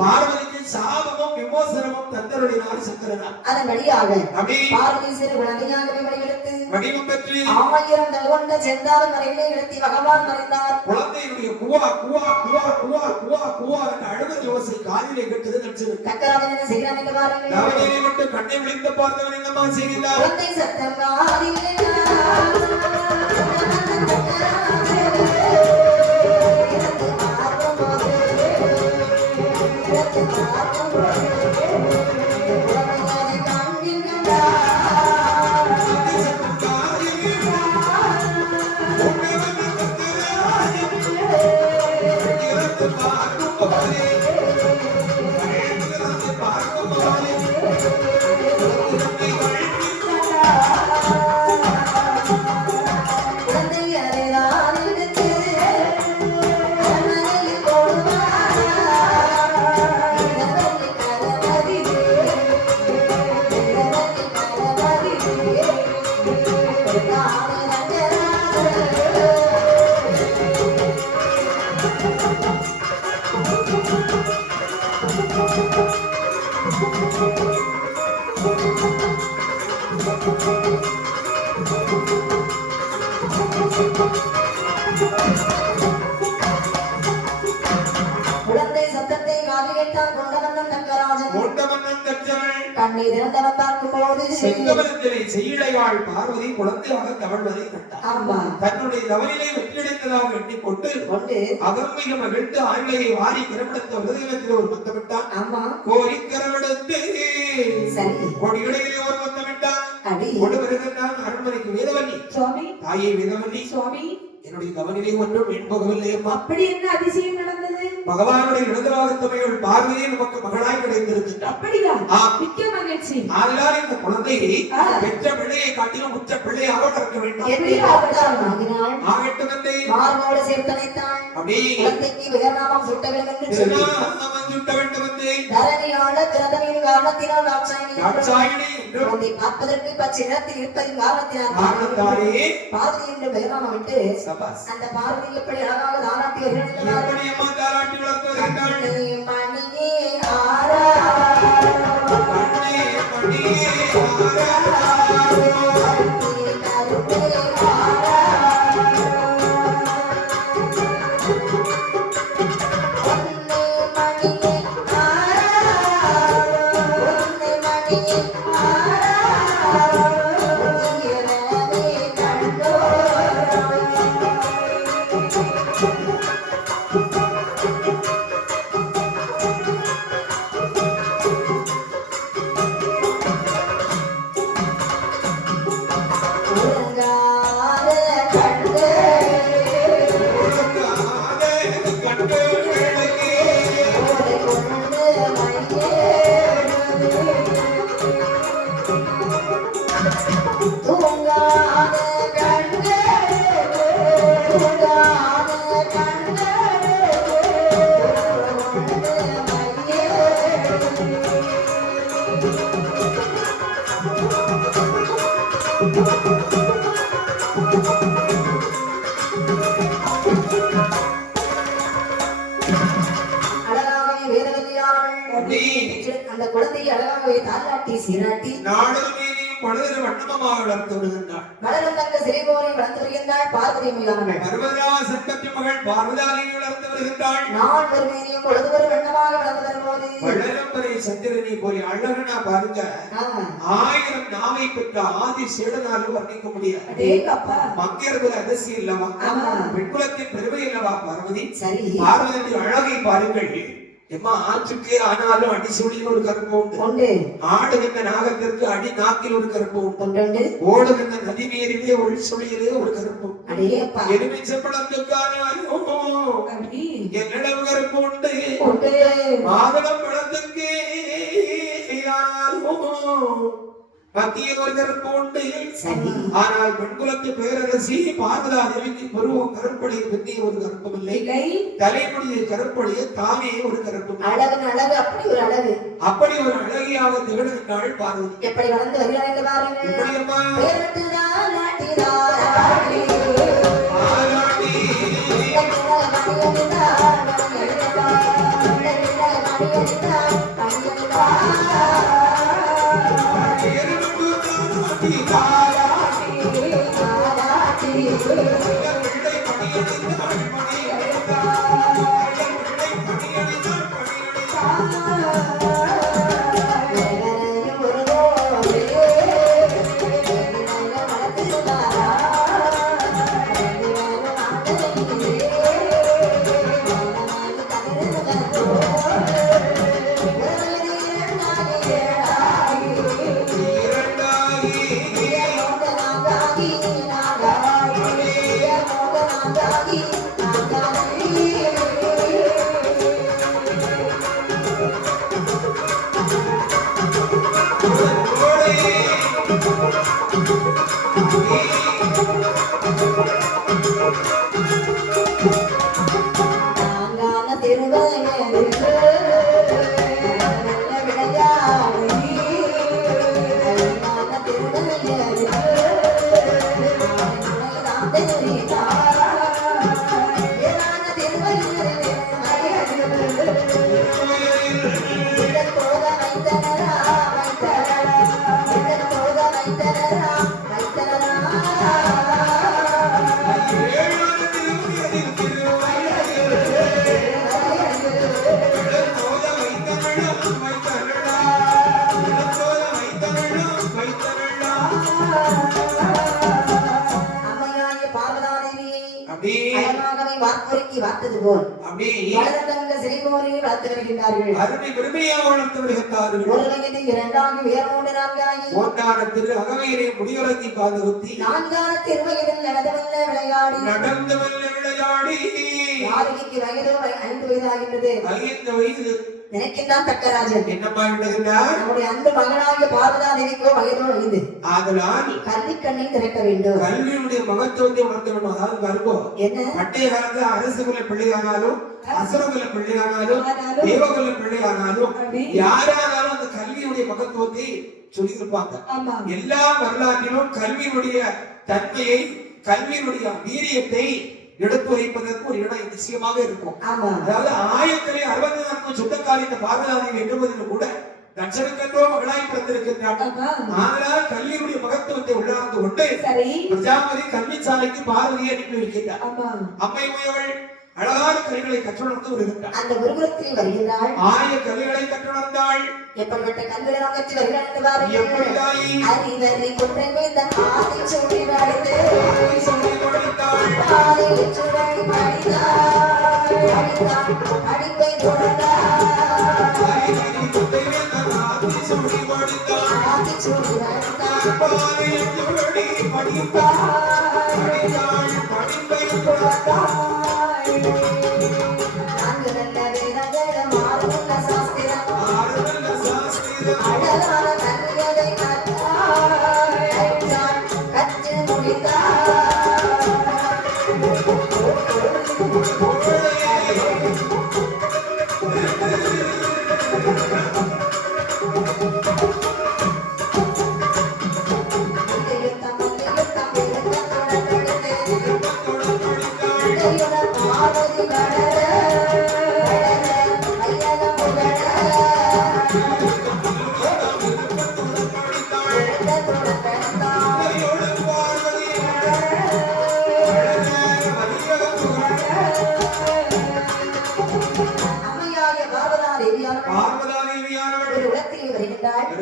பார்வதிக்கு சாபமும் விமோசனமும் தந்தருடையினார் சங்கரனார். அதன் வழியாக பார்வதி சிறு குழந்தையாகவே வழியெடுத்து வடிவம் பெற்று 1000 கொண்ட செந்தாலும் மறையிலே எடுத்து பகவான் மறைந்தார். குழந்தையுடைய குவா குவா குவா குவா குவா குவா என்ற அழுத யோசை காதிலே கேட்டது நச்சு. தக்கராஜன் என்ன செய்கிறான் என்று பாருங்கள். நவநீரை விட்டு கண்ணை விழித்து பார்த்தவன் என்னமா செய்கிறார்? குழந்தை சத்தம் காதிலே குழந்தை சத்தத்தை காதில் கேட்டான் கொண்டவன் தக்கராஜன். கண்ணீர் திறந்தவன் பார்க்கும்போது செங்கமலத்திலே செய்யிழையாள் பார்வதி குழந்தையாக தவழ்வதை கண்டார். தன்னுடைய தவறிலே வெற்றியடைந்ததாக எண்ணிக்கொண்டு அகம்மிக மகிழ்ந்து ஆண்மையை வாரி கரவெடுத்த விருதுகளத்தில் ஒரு முத்தமிட்டான். கோரி கரவெடுத்து கொடியிடையிலே ஒரு முத்தமிட்டான். கொண்டு வருகின்றான் அரண்மனைக்கு வேதவல்லி. சுவாமி, தாயே வேதவல்லி, சுவாமி என்னுடைய கவனிலே ஒன்றும் என்பகவில்லை. அப்படி என்ன அதிசயம் நடந்தது? பகவானுடைய இடதுவாகத்தமையுள் பார்வையே நமக்கு மகளாய் கிடைத்திருக்கின்றார். அப்படியா? மிக்க மகிழ்ச்சி. ஆதலால் இந்த குழந்தையை பெற்ற பிள்ளையை காட்டிலும் உற்ற பிள்ளையை அவதற்க வேண்டும். ஆகட்டும் என்று மார்போடு சேர்த்தனைத்தான். அப்படி குழந்தைக்கு விகர்நாமம் சுட்ட வேண்டும் என்று சொல்லி சுட்ட வேண்டும் என்று தரணியாள பிறந்தமையின் காரணத்தினால் தாட்சாயினி குழந்தை பார்ப்பதற்கு பச்சை நிறத்தில் இருப்பதின் காரணத்தினால் பார்வதி என்று விகர்நாமம் விட்டு அந்த பார்வதி எப்படி அழகாக தாராட்டி வருகிறார். மணியே ஆரா அந்த குழந்தையை அழகாகவே தாலாட்டி சீராட்டி பொழுது வண்ணமாக வளர்த்து விடுகின்றாள். மலரும் தங்க சிறைபோரை வளர்த்து வருகின்றாள் பார்வதி அம்மையானவள். பர்வதராஜ சங்கத்தி மகள் பார்வதாதேவி வளர்ந்து வருகின்றாள். நான் ஒரு மேனியும் பொழுது ஒரு வெண்ணமாக வளர்ந்து வரும்போது வளரம்பரை சந்திரனை போய் அழகனா பாருங்க. 1000 நாவை பெற்ற ஆதி சேடனாலும் வர்ணிக்க முடியாது. அடேங்கப்பா. மங்கையர்குல அதிசயம் இல்லவா? ஆமா. பெண்குலத்தின் பெருமை அல்லவா பார்வதி? சரி. பார்வதியின் அழகை பாருங்கள். எம்மா ஆற்றுக்கு ஆனாலும் அடிசொலியில் ஒரு கருப்பு உண்டு. ஆடுகின்ற நாகத்திற்கு அடி நாக்கில் ஒரு கருப்பு உண்டு. ஓடுகின்ற நதி நீரிலே ஒளி சொல்லியிலே ஒரு கருப்பு. எலுமிச்சப்பழத்துக்கான என்னிடம் கருப்பு உண்டு. மாதளம் பழத்துக்கு மத்திய ஒரு கருப்பு உண்டு. ஆனால் பெண்குலத்து பேரரசி பார்வதாதேவிக்கு பருவம் கருப்படைய பின்னிய ஒரு கருப்பம் இல்லை. தலைமுடிய கருப்படைய தாமே ஒரு கருப்பு. அழகு அழகு அப்படி ஒரு அழகு. அப்படி ஒரு அழகியாக திகழ்கின்றாள் பார்வதி. எப்படி வளர்ந்து வருகிறாள் என்று பாருங்கள். எப்படியம்மா? வார்த்தது போல் வளர்ந்தங்க சிறைபோரை வளர்த்து வருகின்றார்கள். அருமை பெருமையாக வளர்த்து வருகின்றார்கள். ஒரு வயது இரண்டாகி உயர்மூன்று நான்காகி ஓட்டான திரு அகவையிலே முடியுறத்தி பாதுகுத்தி நான்கான திருவயதில் நடந்து வல்ல விளையாடி யாருக்கு வயது 5 வயதாகின்றது. 5 வயது நினைக்கின்றான் தக்கராஜன். என்னப்பா விடுகின்றார்? நம்முடைய அன்பு மகனாகிய பார்வதாதேவிக்கோ வயதோ 5. ஆதலால் கல்வி கண்ணை திறக்க வேண்டும். கல்வியுடைய மகத்துவத்தை உணர்த்த வேண்டும். அதாவது வருவோம் என்ன பண்டைய காலத்துல அரசுகுல பிள்ளையானாலும் அசுரகுல பிள்ளையானாலும் தேவகுல பிள்ளையானாலும் யாரானாலும் அந்த கல்வியுடைய மகத்துவத்தை சொல்லியிருப்பாங்க. எல்லா வரலாற்றிலும் கல்வியினுடைய தன்மையை கல்வியினுடைய வீரியத்தை எடுத்து வைப்பதற்கு ஒரு இடம் நிச்சயமாக இருக்கும். அதாவது 1064 சொந்தக்காரி இந்த பார்வதாதேவி என்பதிலும் கூட தட்சனுக்கென்றோ மகளாய் பிறந்திருக்கின்றார்கள். ஆனால் கல்வியுடைய மகத்துவத்தை உள்ளார்ந்து கொண்டு பிரஜாபதி கல்விச்சாலைக்கு பார்வதியை அனுப்பி வைக்கின்றார். அம்மை உயவள் அழகான கல்விகளை கற்றுணர்ந்து வருகின்றார். அந்த குருகுலத்தில் வருகின்றாள். 1000 கல்விகளை கற்றுணர்ந்தாள். எப்படிப்பட்ட கல்விகளை நாம் கற்று வருகிறாள்? எப்படிதாய் அறிவரை குற்றமே தன் ஆதி சொல்லி வளர்த்து சொல்லி கொடுத்தாள். ஆதி சொல்லி படித்தாள். படிப்பை தொடர்ந்தாள். அறிவரை குற்றமே தன் ஆதி சொல்லி படித்தாள். ஆதி சொல்லி வளர்த்தாள். பாரி சொல்லி படித்தாள். படித்தாள் படிப்பை தொடர்ந்தாள். நான்கு நல்ல வேதங்களும் 6 நல்ல சாஸ்திரம். 6 நல்ல சாஸ்திரம். அழகான கல்வியை கற்றாள். கற்று முடித்தாள்.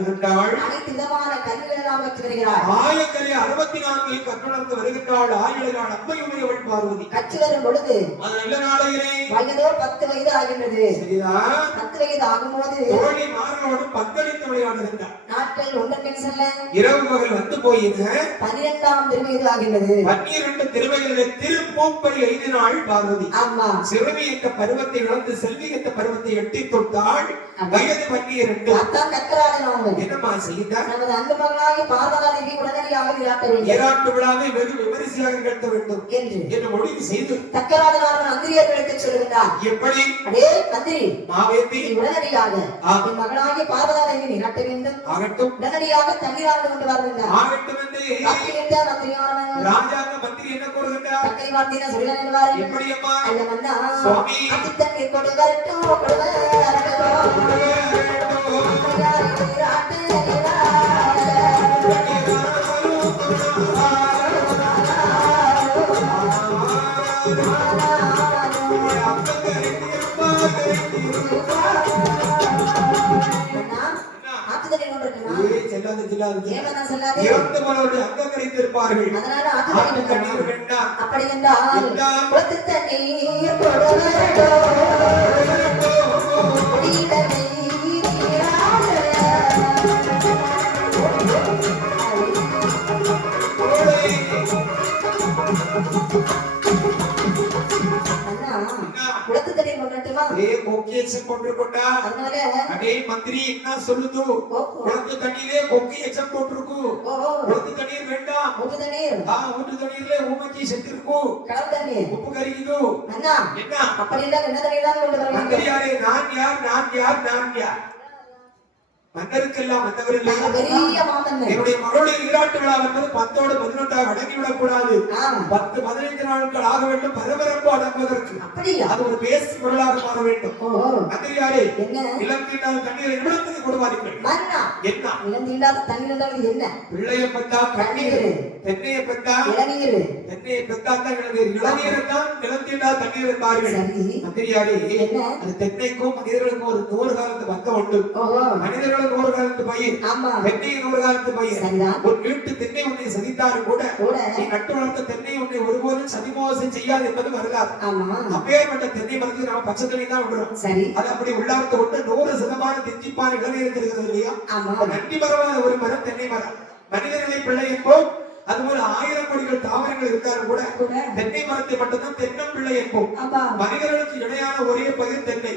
வருகின்றாள். அனைத்து விதமான கல்விகள் எல்லாம் கற்று வருகிறாள். ஆயக்கலை 64 கற்றுணர்ந்து வருகின்றாள். ஆயுளையாள் அம்மையுடையவள் பார்வதி. கற்று வரும் பொழுது அது நல்ல நாளையிலே வயதோ 10 வயது ஆகின்றது. சரிதான். 10 வயது ஆகும்போது தோழி மார்களோடு பங்களித்து விளையாடுகின்றாள். நாட்கள் ஒன்றன் செல்ல இரவு பகல் வந்து போயின. 12ஆம் திருவயது ஆகின்றது. 12 திருவயதிலே திருப்பூப்பை எய்தினாள் பார்வதி. ஆமா, சிறுமி என்ற பருவத்தை இழந்து செல்வி என்ற பருவத்தை எட்டி தொட்டாள். வயது 12. அதான் தக்கராஜன் அவர்கள் என்னம்மா செய்தார்? நமது அன்பு மகளாகி பார்வதாதேவி உடனடியாக நீராட்ட வேண்டும் நீராட்டு விழாவை வெகு விமரிசையாக நிகழ்த்த வேண்டும் என்று முடிவு செய்து தக்கராஜன் அவர்கள் மந்திரியர்களுக்கு சொல்லுகின்றார். எப்படி? அடே மந்திரி, மாவேந்தி நீ உடனடியாக என் மகளாகி பார்வதாதேவி நீராட்ட வேண்டும். ஆகட்டும். உடனடியாக தண்ணீராக கொண்டு வருகின்றார். ஆகட்டும் என்று மந்திரியானவன் ராஜாங்க மந்திரி என்ன கூறுகின்றார்? தக்கை வார்த்தையின சொல்லுகிறார். எப்படி அம்மா? அல்ல மன்னா, சுவாமி அத்தி தண்ணீர் கொண்டு வரட்டும், கொண்டு வரட்டும். நீராட்டு அப்படி என்றால் குளத்து தண்ணீர் குளத்து தண்ணீர் கொண்டுட்டுமா அதனால அடே மந்திரி என்ன சொல்லுது? குளத்து தண்ணீரே கொக்கி எச்சம் போட்டிருக்கு. குளத்து தண்ணீர் வேண்டாம். ஊற்று தண்ணீர் ஊற்று தண்ணீர்ல ஊமச்சி செத்துருக்கு. கடல் தண்ணீர் உப்பு கறிக்குது. அண்ணா என்ன அப்படி இல்ல என்ன தண்ணீர் தான் கொண்டு வர வேண்டும். மந்திரியாரே நான் யார் நான் யார் நான் யார்? மன்னருக்கெல்லாம் மன்னவர் இல்லை. பெரிய மாமன்னர். என்னுடைய மகளுடைய நீராட்டு விழா என்பது 10ஓடு 11ஆக அடங்கிவிடக் கூடாது. 10 15 நாட்கள் ஆக வேண்டும் பரபரப்பு அடங்குவதற்கு. அப்படியா? அது ஒரு பேசி பொருளாக மாற வேண்டும். மந்திரியாரே என்ன இளம் தீண்டாத தண்ணீரை நிமிடத்துக்கு கொடுவார்கள். மன்னா என்ன இளம் தீண்டாத தண்ணீர் என்றால் என்ன? பிள்ளையை பெற்றா கண்ணீர், தென்னையை பெற்றா இளநீர், தென்னையை பெற்றா தான் இளநீர், இளநீரை தான் இளம் தீண்டாத தண்ணீர் என்பார்கள். மந்திரியாரே அது தென்னைக்கும் மனிதர்களுக்கும் ஒரு 100 காலத்து பக்கம் உண்டு. மனிதர்கள் 100 காலத்து பயிர், தென்னை 100 காலத்து பயிர். ஒரு வீட்டு தென்னை ஒன்றை சதித்தாலும் கூட நீ நட்டு வளர்த்த தென்னை ஒன்றை ஒருபோதும் சதிமோசம் செய்யாது என்பது வரலாறு. அப்பேற்பட்ட தென்னை மரத்துக்கு நம்ம பச்சை தண்ணி தான் விடுறோம். அது அப்படி உள்ளார்த்து கொண்டு 100% தித்திப்பான இளநீர் இருக்கிறது இல்லையா? நன்றி மரமான ஒரு மரம் தென்னை மரம். மனிதர்களை பிள்ளை என்போம். அதுபோல 1000 கோடிகள் தாவரங்கள் இருந்தாலும் கூட தென்னை மரத்தை மட்டும்தான் தென்னம்பிள்ளை என்போம். மனிதர்களுக்கு இணையான ஒரே பயிர் தென்னை.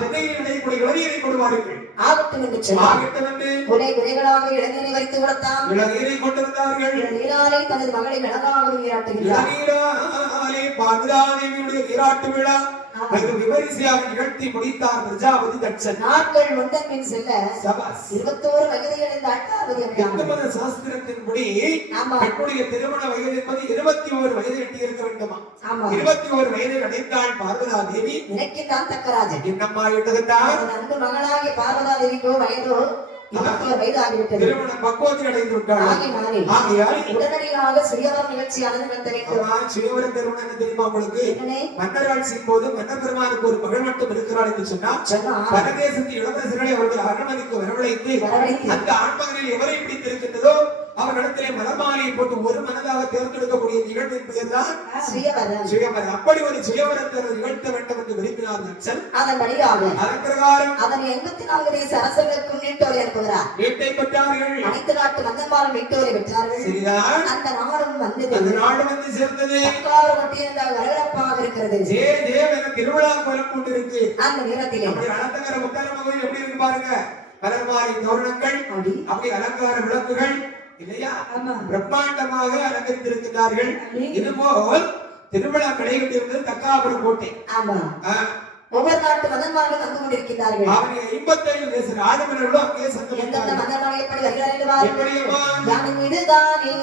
தென்னையில் இணையக்கூடிய இளநீரை கொடுவார்கள். ஆகட்டும் என்று ஒரே குறைகளாக இளநீரை வைத்து கொடுத்தான். இளநீரை கொண்டிருந்தார்கள். நீராலே தனது மகளை அழகாக நீராட்டுகிறார். நீராலே பார்வதாதேவியுடைய நீராட்டு விழா வெகு விமரிசையாக நிகழ்த்தி முடித்தார் பிரஜாபதி தட்சன். நாட்கள் ஒன்றன் பின் செல்ல 21 வயதை அடைந்த பார்வதி அம்மையார் சாஸ்திரத்தின்படி பெண்ணுடைய திருமண வயது என்பது 21 வயதை எட்டி இருக்க வேண்டுமா? 21 வயதை அடைந்தாள் பார்வதாதேவி. நினைக்கின்றான் தக்கராஜன். என்னம்மா எட்டுகின்றார்? அன்பு மகளாகிய பார்வதாதேவிக்கோ வயதோ 21 வயது ஆகிவிட்டது. திருமணம் பக்குவத்தை அடைந்து விட்டாள். ஆகையால் உடனடியாக சுயவரம் நிகழ்ச்சியானது நடத்த வேண்டும். சுயவரம் திருமணம் என்ன தெரியுமா உங்களுக்கு? மன்னர் ஆட்சியின் போது மன்னர் பெருமானுக்கு ஒரு மகள் மட்டும் இருக்கிறாள் என்று சொன்னால் வடதேசத்து இளவரசர்களை அவர்கள் அரண்மனைக்கு வரவழைத்து அந்த ஆண்மகனில் எவரை பிடித்திருக்கின்றதோ அவர்களிடத்திலே மலர்மாலையை போட்டு ஒரு மனதாக தேர்ந்தெடுக்கக்கூடிய நிகழ்வின் பெயர் தான் சுயவரம். அப்படி ஒரு சுயவரத்தை நிகழ்த்த வேண்டும் என்று விரும்பினார்கள். அதன் வழியாக அதன் பிரகாரம் அதன் 84 தேச அரசர்களுக்கு முன்னிட்டோரை அனுப்புகிறார். வீட்டை பெற்றார்கள். அனைத்து நாட்டு மன்னன்மாரும் வீட்டோரை பெற்றார்கள். அந்த நாடும் வந்தது. அந்த நாடு வந்து சேர்ந்தது. வரவேற்பாக இருக்கிறது. ஜே தேவ் என திருவிழா கோலம் கொண்டிருக்கு. அந்த நேரத்திலே அலங்கார முத்தாரம்மன் கோயில் எப்படி இருக்கு பாருங்க. மலர்மாலை தோரணங்கள், அப்படி அலங்கார விளக்குகள் இல்லையா பிரம்மாண்டமாக அலங்கரித்திருக்கிறார்கள். இதுபோல் திருவிழா கடைகட்டிருந்தது தக்காபுரம் கோட்டை. ஒவ்வொரு நாட்டு மதன்மார்களும் வந்து கொண்டிருக்கிறார்கள். 57 தேச ராஜமன்னர்களும் அங்கே சங்கம். எந்தெந்த மதன்மார்கள் எப்படி வருகிறார்கள்? யானை மீது தானே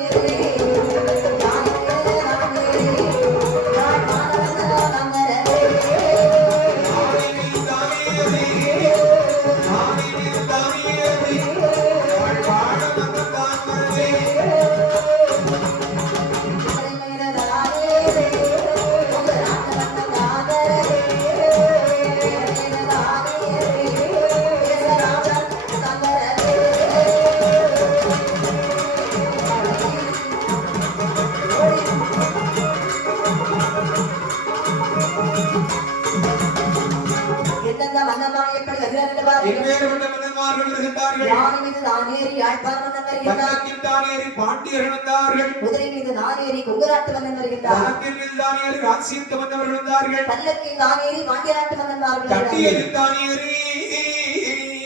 வருகிறார் என்று பாருங்கள். எப்பேற்பட்ட மன்னன்மார்கள் வருகின்றார்கள். யானை மீது நானேறி யாழ்ப்பாண மன்னன் வருகின்றார். பல்லக்கில் தானேறி பாண்டியர்கள் வந்தார்கள். குதிரை மீது நானேறி கொங்கு நாட்டு மன்னன் வருகின்றார். பல்லக்கில் மீது தானேறி ராஜ்ஜியத்து வந்தவர்கள் வந்தார்கள். பல்லக்கில் தானேறி பாண்டிய நாட்டு மன்னன் தட்டியதில் தானேறி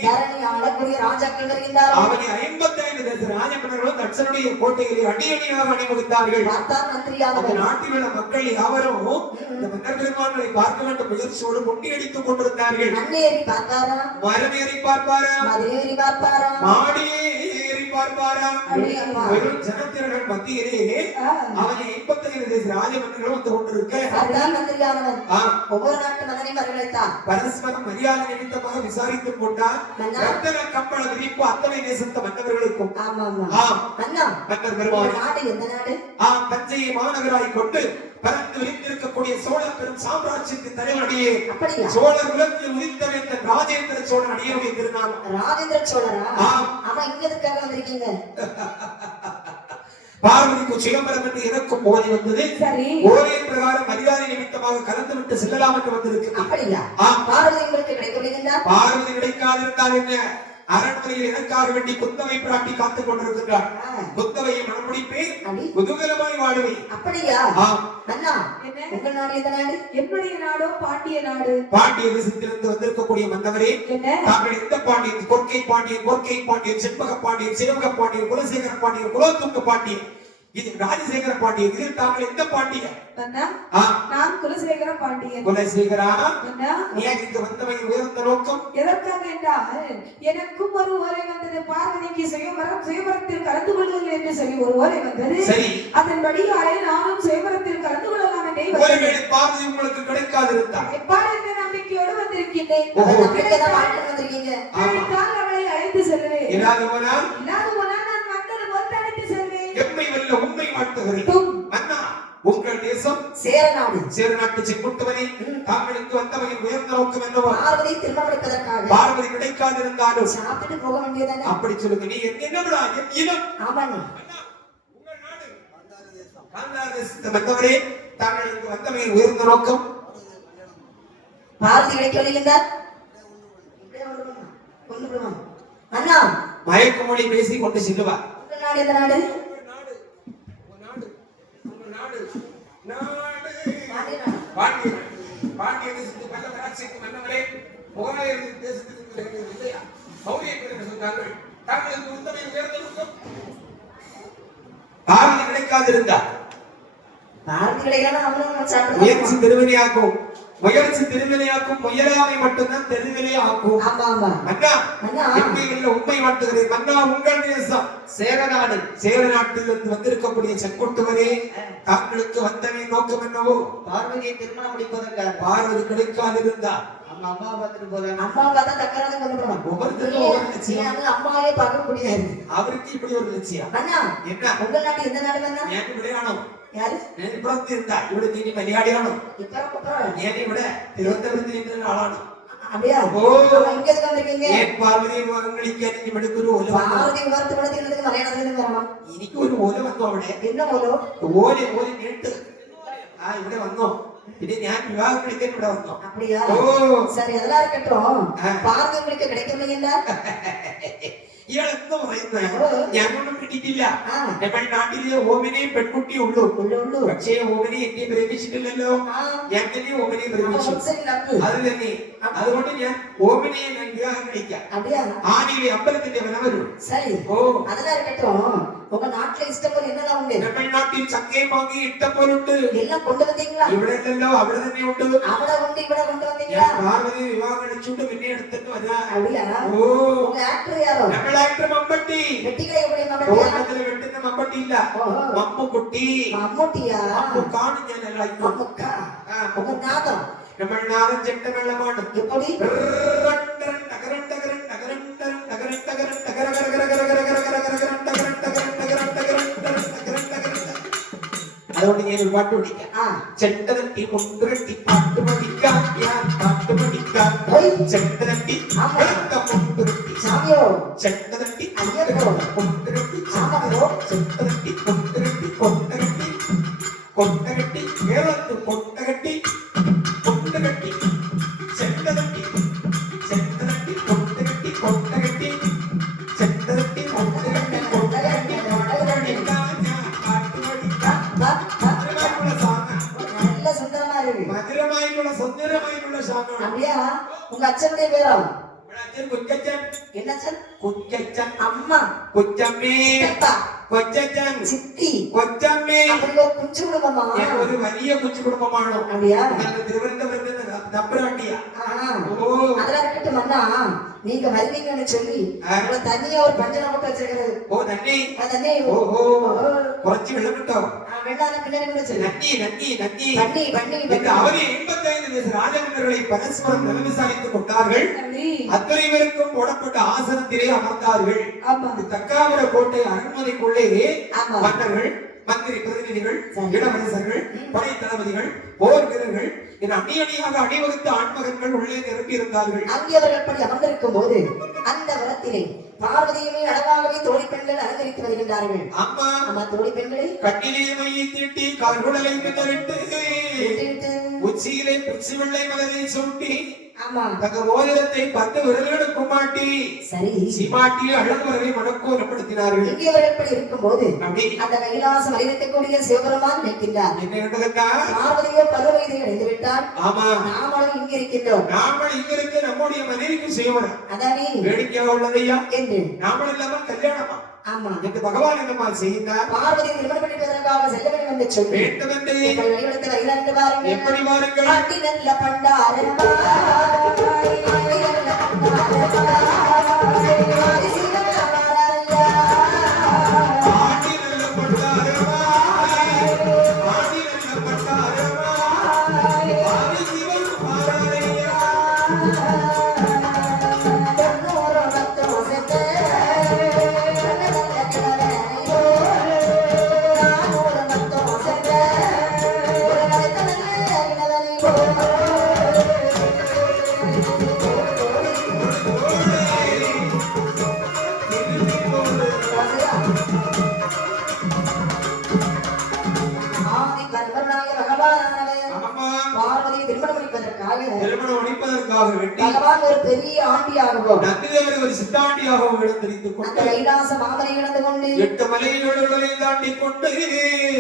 தரணி ஆளக்கூடிய ராஜாக்கள் வருகின்றார். அவனை 55 தேச ராஜமன்னர்களும் தட்சனுடைய கோட்டைகளை அடியடியாக அணிவகுத்தார்கள். பார்த்தார் அந்த மந்திரியானவர். நாட்டில் உள்ள மக்கள் யாவரும் இந்த மன்னர் பெருமான்களை பார்க்க வேண்டும் முயற்சியோடு முண்டியடித்துக் கொண்டிருந்தார்கள். மண்ணேறி பார்ப்பாரா, மரமேறி பார்ப்பாரா, மதுரேறி பார்ப்பாரா, மாடியே ஏறி பார்ப்பாரா, அப்படியம்மா. வெறும் ஜனத்திரர்கள் மத்தியிலே அவனை 55 தேச ராஜமன்னர்களும் வந்து கொண்டிருக்க பார்த்தார் மந்திரியானவர். ஆ, ஒவ்வொரு நாட்டு மன்னனையும் வரவழைத்தார். பரஸ்பரம் மரியாதை நிமித்தமாக விசாரித்துக் கொண்டார். மன்னா. ரத்தன கம்பள விரிப்பு அத்தனை தேசத்த மன்னர்களுக்கும் ஆமா ஆமா. ஆம் அண்ணா, மன்னர் இந்த பெருமாள் நாடு எந்த நாடு? தஞ்சையை மாநகராய் கொண்டு பறந்து விரிந்திருக்கக்கூடிய சோழ பெரும் சாம்ராஜ்யத்தின் தலைவனுடைய அப்படியா? சோழர் குலத்தில் உதித்தவேந்த ராஜேந்திர சோழன் அடியனுடைய திருநாமம். ராஜேந்திர சோழரா? ஆம். ஆமா, இங்க எதுக்காக வந்திருக்கீங்க? பார்வதிக்கு சிதம்பரம் என்று எனக்கும் ஓலை வந்தது. சரி. ஓலையின் பிரகாரம் மரியாதை நிமித்தமாக கலந்து விட்டு செல்லலாம் என்று வந்திருக்கு. அப்படியா? ஆம். பார்வதி உங்களுக்கு கிடைக்கவில்லைங்களா? பார்வதி கிடைக்காதிருந்தால் என்ன? அரண்மனையில் எனக்காக வேண்டி குந்தவை பிராட்டி காத்துக் கொண்டிருக்கின்றார். குந்தவையை மனமுடிப்பேன், அப்படி? குதூகலமாய் வாழுவேன். அப்படியா? ஆம். அண்ணா, என்ன? உங்கள் நாடு எந்த நாடு? என்னுடைய நாடோ பாண்டிய நாடு. பாண்டிய தேசத்திலிருந்து வந்திருக்கக்கூடிய மன்னவரே, என்ன? தாங்கள் எந்த பாண்டியன்? கொற்கை பாண்டியன், கொற்கை பாண்டியன், செண்பக பாண்டியன், சிறுமுக பாண்டியன், குலசேகர பாண்டியன், குலோத்துங்க பாண்டியன், இது ராஜசேகர பாண்டியன். இதில் தாங்கள் எந்த பாண்டியன்? அண்ணா, ஆ, நான் குலசேகர பாண்டியன். குலசேகரா, அண்ணா, நீ இங்கு வந்தவன் உயர்ந்த நோக்கம் எதற்காக என்றால் எனக்கும் ஒரு ஓலை வந்தது. பார்வதிக்கு சுயவரத்தில் கலந்து கொள்ளுங்கள் என்று சொல்லி ஒரு ஓலை வந்தது. சரி. அதன்படியாலே நானும் சுயவரத்தில் கலந்து கொள்ளலாம் என்றே ஒருவேளை பார்வதி உங்களுக்கு கிடைக்காதிருந்தார் எப்பாடு என்ற நம்பிக்கையோடு வந்திருக்கின்றேன். ஓஹோ. நம்பிக்கைதான் வாழ்க்கை வந்திருக்கீங்க. கிடைத்தால் அவளை அழைத்து செல்வேன். இல்லாத போனால் இல்லாது போனால் நான் வந்தது போல் அழைத்து செல்வேன். எம்மை வல்ல உண்மை வாழ்த்துகிறேன். அண்ணா, உங்கள் தேசம் சேர நாடு. சேர நாட்டு செங்குட்டுவனே, தாங்களுக்கு வந்தவனின் உயர்ந்த நோக்கம் என்னவோ? பார்வதி திருமணம் எடுப்பதற்காக. பார்வதி கிடைக்காதிருந்தாலும் சாப்பிட்டு போக வேண்டியதானே? அப்படி சொல்லுங்க. நீ என்னடா என் இனம்? ஆமாண்ணா. அண்ணா, உங்கள் நாடு காந்தார தேசத்து வந்தவரே, தாங்களுக்கு வந்தவனின் உயர்ந்த நோக்கம்? பார்வதி கிடைக்கவில்லைங்க. அண்ணா, மயக்க மொழி பேசிக் கொண்டு செல்லுவார். உங்கள் நாடு எந்த நாடு? பாண்டிய தேசத்துக்கு நல்ல திராட்சைக்கு மன்னவரே, புகழேறு தேசத்துக்கு இல்லையா மௌரிய பேர் சொன்னார்கள். தாங்களுக்கு உத்தமை உயர்ந்த நோக்கம்? பார்வதி கிடைக்காதிருந்தார் பார்வதி கிடைக்கலாம். அவனும் முயற்சி சாப்பிட்டு. திருவினையாக்கும். முயற்சி திருவினையாக்கும். முயலாமை மட்டும்தான் திருவினை ஆக்கும். ஆமா ஆமா. அண்ணா, அண்ணா. எம்மையில் உண்மை வாழ்த்துகிறேன். அண்ணா, உங்கள் தேசம் சேரநாடு. சேர நாட்டிலிருந்து வந்திருக்கக்கூடிய செங்குட்டுவரே, தாங்களுக்கு வந்தவன் நோக்கம் என்னவோ? பார்வதியை திருமணம் முடிப்பதற்காக. பார்வதி கிடைக்காதிருந்தார் நம்ம அம்மா பார்த்துட்டு போறாங்க. அம்மா பார்த்தா தக்கராத கொண்டுடுவான். ஒவ்வொருத்தருக்கும் ஒவ்வொரு லட்சியம். அம்மாவே பார்க்க முடியாது. அவருக்கு இப்படி ஒரு லட்சியம். அண்ணா, என்ன? உங்கள் நாடு எந்த நாடு வேணா? ஏன் விளையாடும் யாரு? புறத்து இருந்தா இவரு நீ மலையாடியானோ? இப்ப ஏனை விட திருவந்தபுரத்தில் ஆளானோ? அப்படியா? ஓ. அப்ப இங்க எதுக்கு வந்திருக்கீங்க? ஏன் பார்வதி மகங்களுக்கு நீங்க മെടുക്കൊരു ഓല വന്നു. பார்வதி விவரத்து படத்துக்கு மலையாளத்துல வரணும். എനിക്ക് ഒരു ഓല വന്നു അവിടെ. என்ன போலோ? ഓല നീട്ട്. ഇവിടെ വന്നോ? പിന്നെ ഞാൻ വിവാഹം കഴിക്കാൻ ഇവിടെ വന്നോ? அப்படியா? ஓ. சரி, அதெல்லாம் இருக்கட்டும். பார்வதி உங்களுக்கு கிடைக்கவில்லைங்களா? ഇയാൾ എന്താ പറയുന്നത്? ഞാനൊന്നും കിട്ടിയിട്ടില്ല. ആ. നമ്മുടെ നാട്ടിലെ ഓമനെ പെൺകുട്ടി ഉള്ളൂ. ഉള്ളു. പക്ഷേ ഓമനെ എന്നെ പ്രേമിച്ചിട്ടില്ലല്ലോ. ഞാൻ തന്നെ ഓമനെ പ്രേമിച്ചു. അത് തന്നെ. അതുകൊണ്ട് ഞാൻ ഓമനെ ഞാൻ വിവാഹം കഴിക്കാം. அப்படியா? ആനയിലെ അമ്പലത്തിന്റെ വില വരും. சரி. ഓ. அதெல்லாம் இருக்கட்டும். உங்க நாட்டுல இஷ்டம் போல என்னெல்லாம் உண்டு? നമ്മുടെ നാട്ടിൽ ചക്കയും മാങ്ങയും ഇഷ്ടം പോലുണ്ട്. எல்லாம் கொண்டு வந்தீங்களா? ഇവിടെ അല്ലല്ലോ, അവിടെ തന്നെ ഉണ്ട്. അവിടെ ഉണ്ട്, ഇവിടെ கொண்டு ഞാൻ வந்தீங்களா? പാർവതി വിവാഹം കഴിച്ചുകൊണ്ട് പിന്നെ എടുത്തിട്ട് വരാം. அப்படியா? ഓ. உங்க ஆக்டர் யாரோ? നമ്മൾ ആക്ടർ മമ്മട്ടി. வெட்டிகளை எப்படி மம்மட்டியா? ഓണത്തിന് വെട്ടുന്ന മമ്മട്ടി ഇല്ല, ஓஹோ. മമ്മുക്കുട്ടി. மம்முட்டியா? മമ്മുക്കാണ് ഞാൻ എല്ലാം. மம்முக்கா. உங்க நாதம் നമ്മൾ നാടൻ ചെണ്ട വെള്ളമാണ്. எப்படி? അതുകൊണ്ട് ഞാൻ ഒരു പാട്ട് പഠിക്കാം. ചെണ്ട തട്ടി മുണ്ടുകെട്ടി പാട്ട് പഠിക്കാം. ഞാൻ പാട്ട് പഠിക്കാം. ചെണ്ട തട്ടി മുണ്ടുകെട്ടി சாமியோ? ചെണ്ട തട്ടി ஐயப்போ? മുണ്ടുകെട്ടി சாமியோ? ചെണ്ട തട്ടി മുണ്ടുകെട്ടി കൊണ്ടകെട്ടി കൊണ്ടകെട്ടി കേരളത്തിൽ കൊണ്ടകെട്ടി കൊണ്ടകെട്ടി ചെണ്ട തട്ടി உள்ள சுந்தரமயிலுள்ள சாமி. அப்படியா? உங்க அச்சனுடைய பேரா? அச்சன் குச்சச்சன். என்ன அச்சன்? குச்சச்சன். அம்மா, குச்சம்மே. சித்தப்பா, கொச்சச்சன். சித்தி, கொச்சம்மே. அப்படி ஒரு குஞ்சு குடும்பமா? எனக்கு ஒரு വലിய குச்சி குடும்பமானோ. அப்படியா? அந்த திருவனந்தபுரத்துல தப்புராட்டியா. ஓ, அதெல்லாம் இருக்கட்டும் அண்ணா. நீங்க வருவீங்கன்னு சொல்லி உங்களை தனியா ஒரு பஞ்சனை போட்டு வச்சிருக்கிறது. ஓ நன்னி. தண்ணி ஓஹோ, குறைச்சி வெள்ளமிட்டோம். வெள்ளாத பின்னாடி கூட சொல்லு. நன்னி நன்னி நன்னி. பண்ணி பண்ணி இந்த அவரே 85 தேச ராஜமன்னர்களை பரஸ்பரம் நலம் விசாரித்துக் கொண்டார்கள். அப்படி அத்தனை பேருக்கும் போடப்பட்ட ஆசனத்திலே அமர்ந்தார்கள். ஆமா தக்காவர கோட்டை அரண்மனைக்குள்ளே ஆமா. மன்னர்கள், மந்திரி பிரதிநிதிகள், சரி. இளவரசர்கள், படை தளபதிகள், போர் வீரர்கள் என அணி அணியாக அணிவகுத்த ஆண்மகன்கள் உள்ளே நிரம்பி இருந்தார்கள். அங்கே அவர்கள் படி அமர்ந்திருக்கும் போது அந்த வரத்திலே பார்வதியுமே அழகாகவே தோழி பெண்கள் அலங்கரித்து வருகின்றார்கள். அம்மா ஆமா, தோழி பெண்களை கட்டிலே மையை தீட்டி கால்குடலை மிதறிட்டு விட்டுவிட்டு, உச்சியிலே பிச்சு வெள்ளை மலரை சூட்டி ஆமா தங்க மோதிரத்தை 10 விரல்களுக்கும் மாட்டி சரி. சீமாட்டி அழகுவரை மனக்கோலப்படுத்தினார்கள். இங்கே அவர்கள் படி இருக்கும் போது அப்படி அந்த கைலாசம் வலியுறுத்தக்கூடிய சிவபெருமான் நிற்கின்றார். என்ன கண்டதா? பார்வதியோ பருவவயதை அடைந்து விட்டால் ஆமா, நாமளும் இங்க இருக்கின்றோம். நாம இங்க இருக்க நம்முடைய மனைவிக்கு செய்யணும். அதானே வேடிக்கையாக உள்ளதையா என்று. நாம இல்லாம கல்யாணமா ஆமா, எனக்கு பகவான் என்னமா செய்தார்? பார்வதி திருமணம் பண்ணிப்பதற்காக செல்ல வேண்டும் என்று சொல்லி வேண்டும் என்று இப்படி வழிபடுத்த வருகிறார் என்று பாருங்கள். எப்படி பாருங்கள். ஆட்டி நல்ல பண்டாரமா, ஆட்டி நல்ல பண்டாரமா, ஆதி சிவகாமராயா. ஆடி நல்ல பட்டாரமா, ஆடி நல்ல பட்டாரமா, ஆதி சிவன் பாராரையா. தொண்ணூறு பத்து வசத்தை ஆமா, பார்வதியை திருமணம் முடிப்பதற்காக திருமணம் முடிப்பதற்காக வெட்டி பகவான் ஒரு பெரிய ஆண்டியாகவும் நந்திதேவரை ஒரு சித்தாண்டியாகவும் எழுந்தரித்துக் அந்த கொண்டு கைலாச மாமரை இழந்து கொண்டு 8 மலையோடுகளை தாண்டி கொண்டு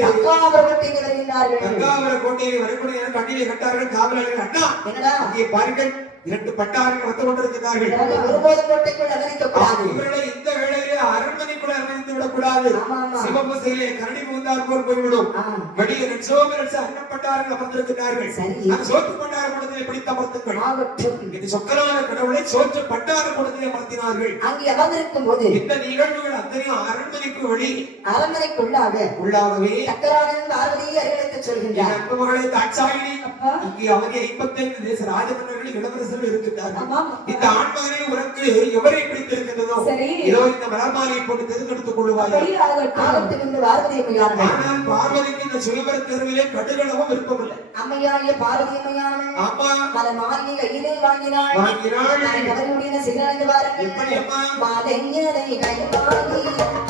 தக்காபுரத்திற்கு வருகின்றார்கள். கங்காவர கோட்டையை வரக்கூடிய கண்ணிலே கட்டார்கள். காவலர்கள் அண்ணா என்னடா அங்கே பாருங்கள், 2 பட்டார்கள் வந்து கொண்டிருக்கிறார்கள். இவர்கள் ஒருபோதும் கோட்டைக்குள் அனுமதிக்க கூடாது. இவர்களை இந்த வேளையிலே அரண்மனைக்குள்ள அனுமதித்து விடக்கூடாது. ஆமா, ஆமா. சிவபூசையிலே கரடி புகுந்தார் போல் போய்விடும். ஆ, வெளியே சோமரசு அன்னப்பட்டார்கள் அமர்ந்திருக்கிறார்கள். சரி. அந்த சோற்று பண்டார கூடத்திலே பிடித்து அமர்த்துங்கள். ஆகட்டும். இது சொக்கரான கடவுளை சோற்று பண்டார கூடத்திலே அமர்த்தினார்கள். அங்கே அமர்ந்திருக்கும் போது இந்த நிகழ்வுகள் அத்தனையும் அரண்மனைக்கு வெளி அரண்மனைக்குள்ளாக உள்ளாகவே சக்கரானன் பார்வதியை அறிவித்துச் என் சொல்கின்றார். அன்பு மகளே தாட்சாயினி, அப்பா இங்கே அவரே 55 தேச ராஜமன்னர்கள் இளவரசர்கள் இருக்கின்றார்கள். ஆமா இந்த ஆண்மகனை உனக்கு எவரை பிடித்திருக்கின்றதோ சரி இதோ இந்த மலர்மாலையை போட்டு தேர்ந்தெடுத்துக் கொள்வார்கள். அப்படி ஆகட்டும் ஆகட்டும் என்று பார்வதி அம்மையானவள் ஆனால் பார்வதிக்கு இந்த சுயம்பர தேர்விலே கடுகளவும் விருப்பமில்லை. அம்மையாகிய பார்வதி அம்மையானவள் ஆமா, மலர் மாலையை கையிலே வாங்கினாள். வாங்கினாள். அதை கவரியுடைய சிகரந்து பாருங்கள். எப்படி அம்மா? மாலையரை கையில் வாங்கி,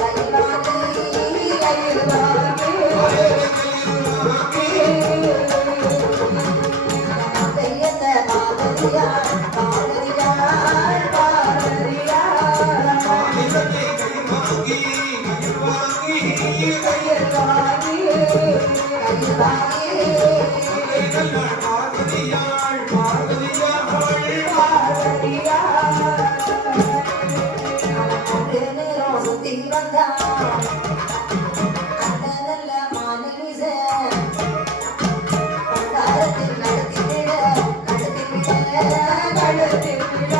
கையில் வாங்கி, கையில் வாங்கி. கையெந்த பார்வதியார், பார்வதியார், பார்வதியார். கையில் வாங்கி, கையில் வாங்கி. சுத்தி வந்தான் அந்த நல்ல மாநில பண்டாரத்தில் நடத்திவிட நடத்திவிட நடத்திவிட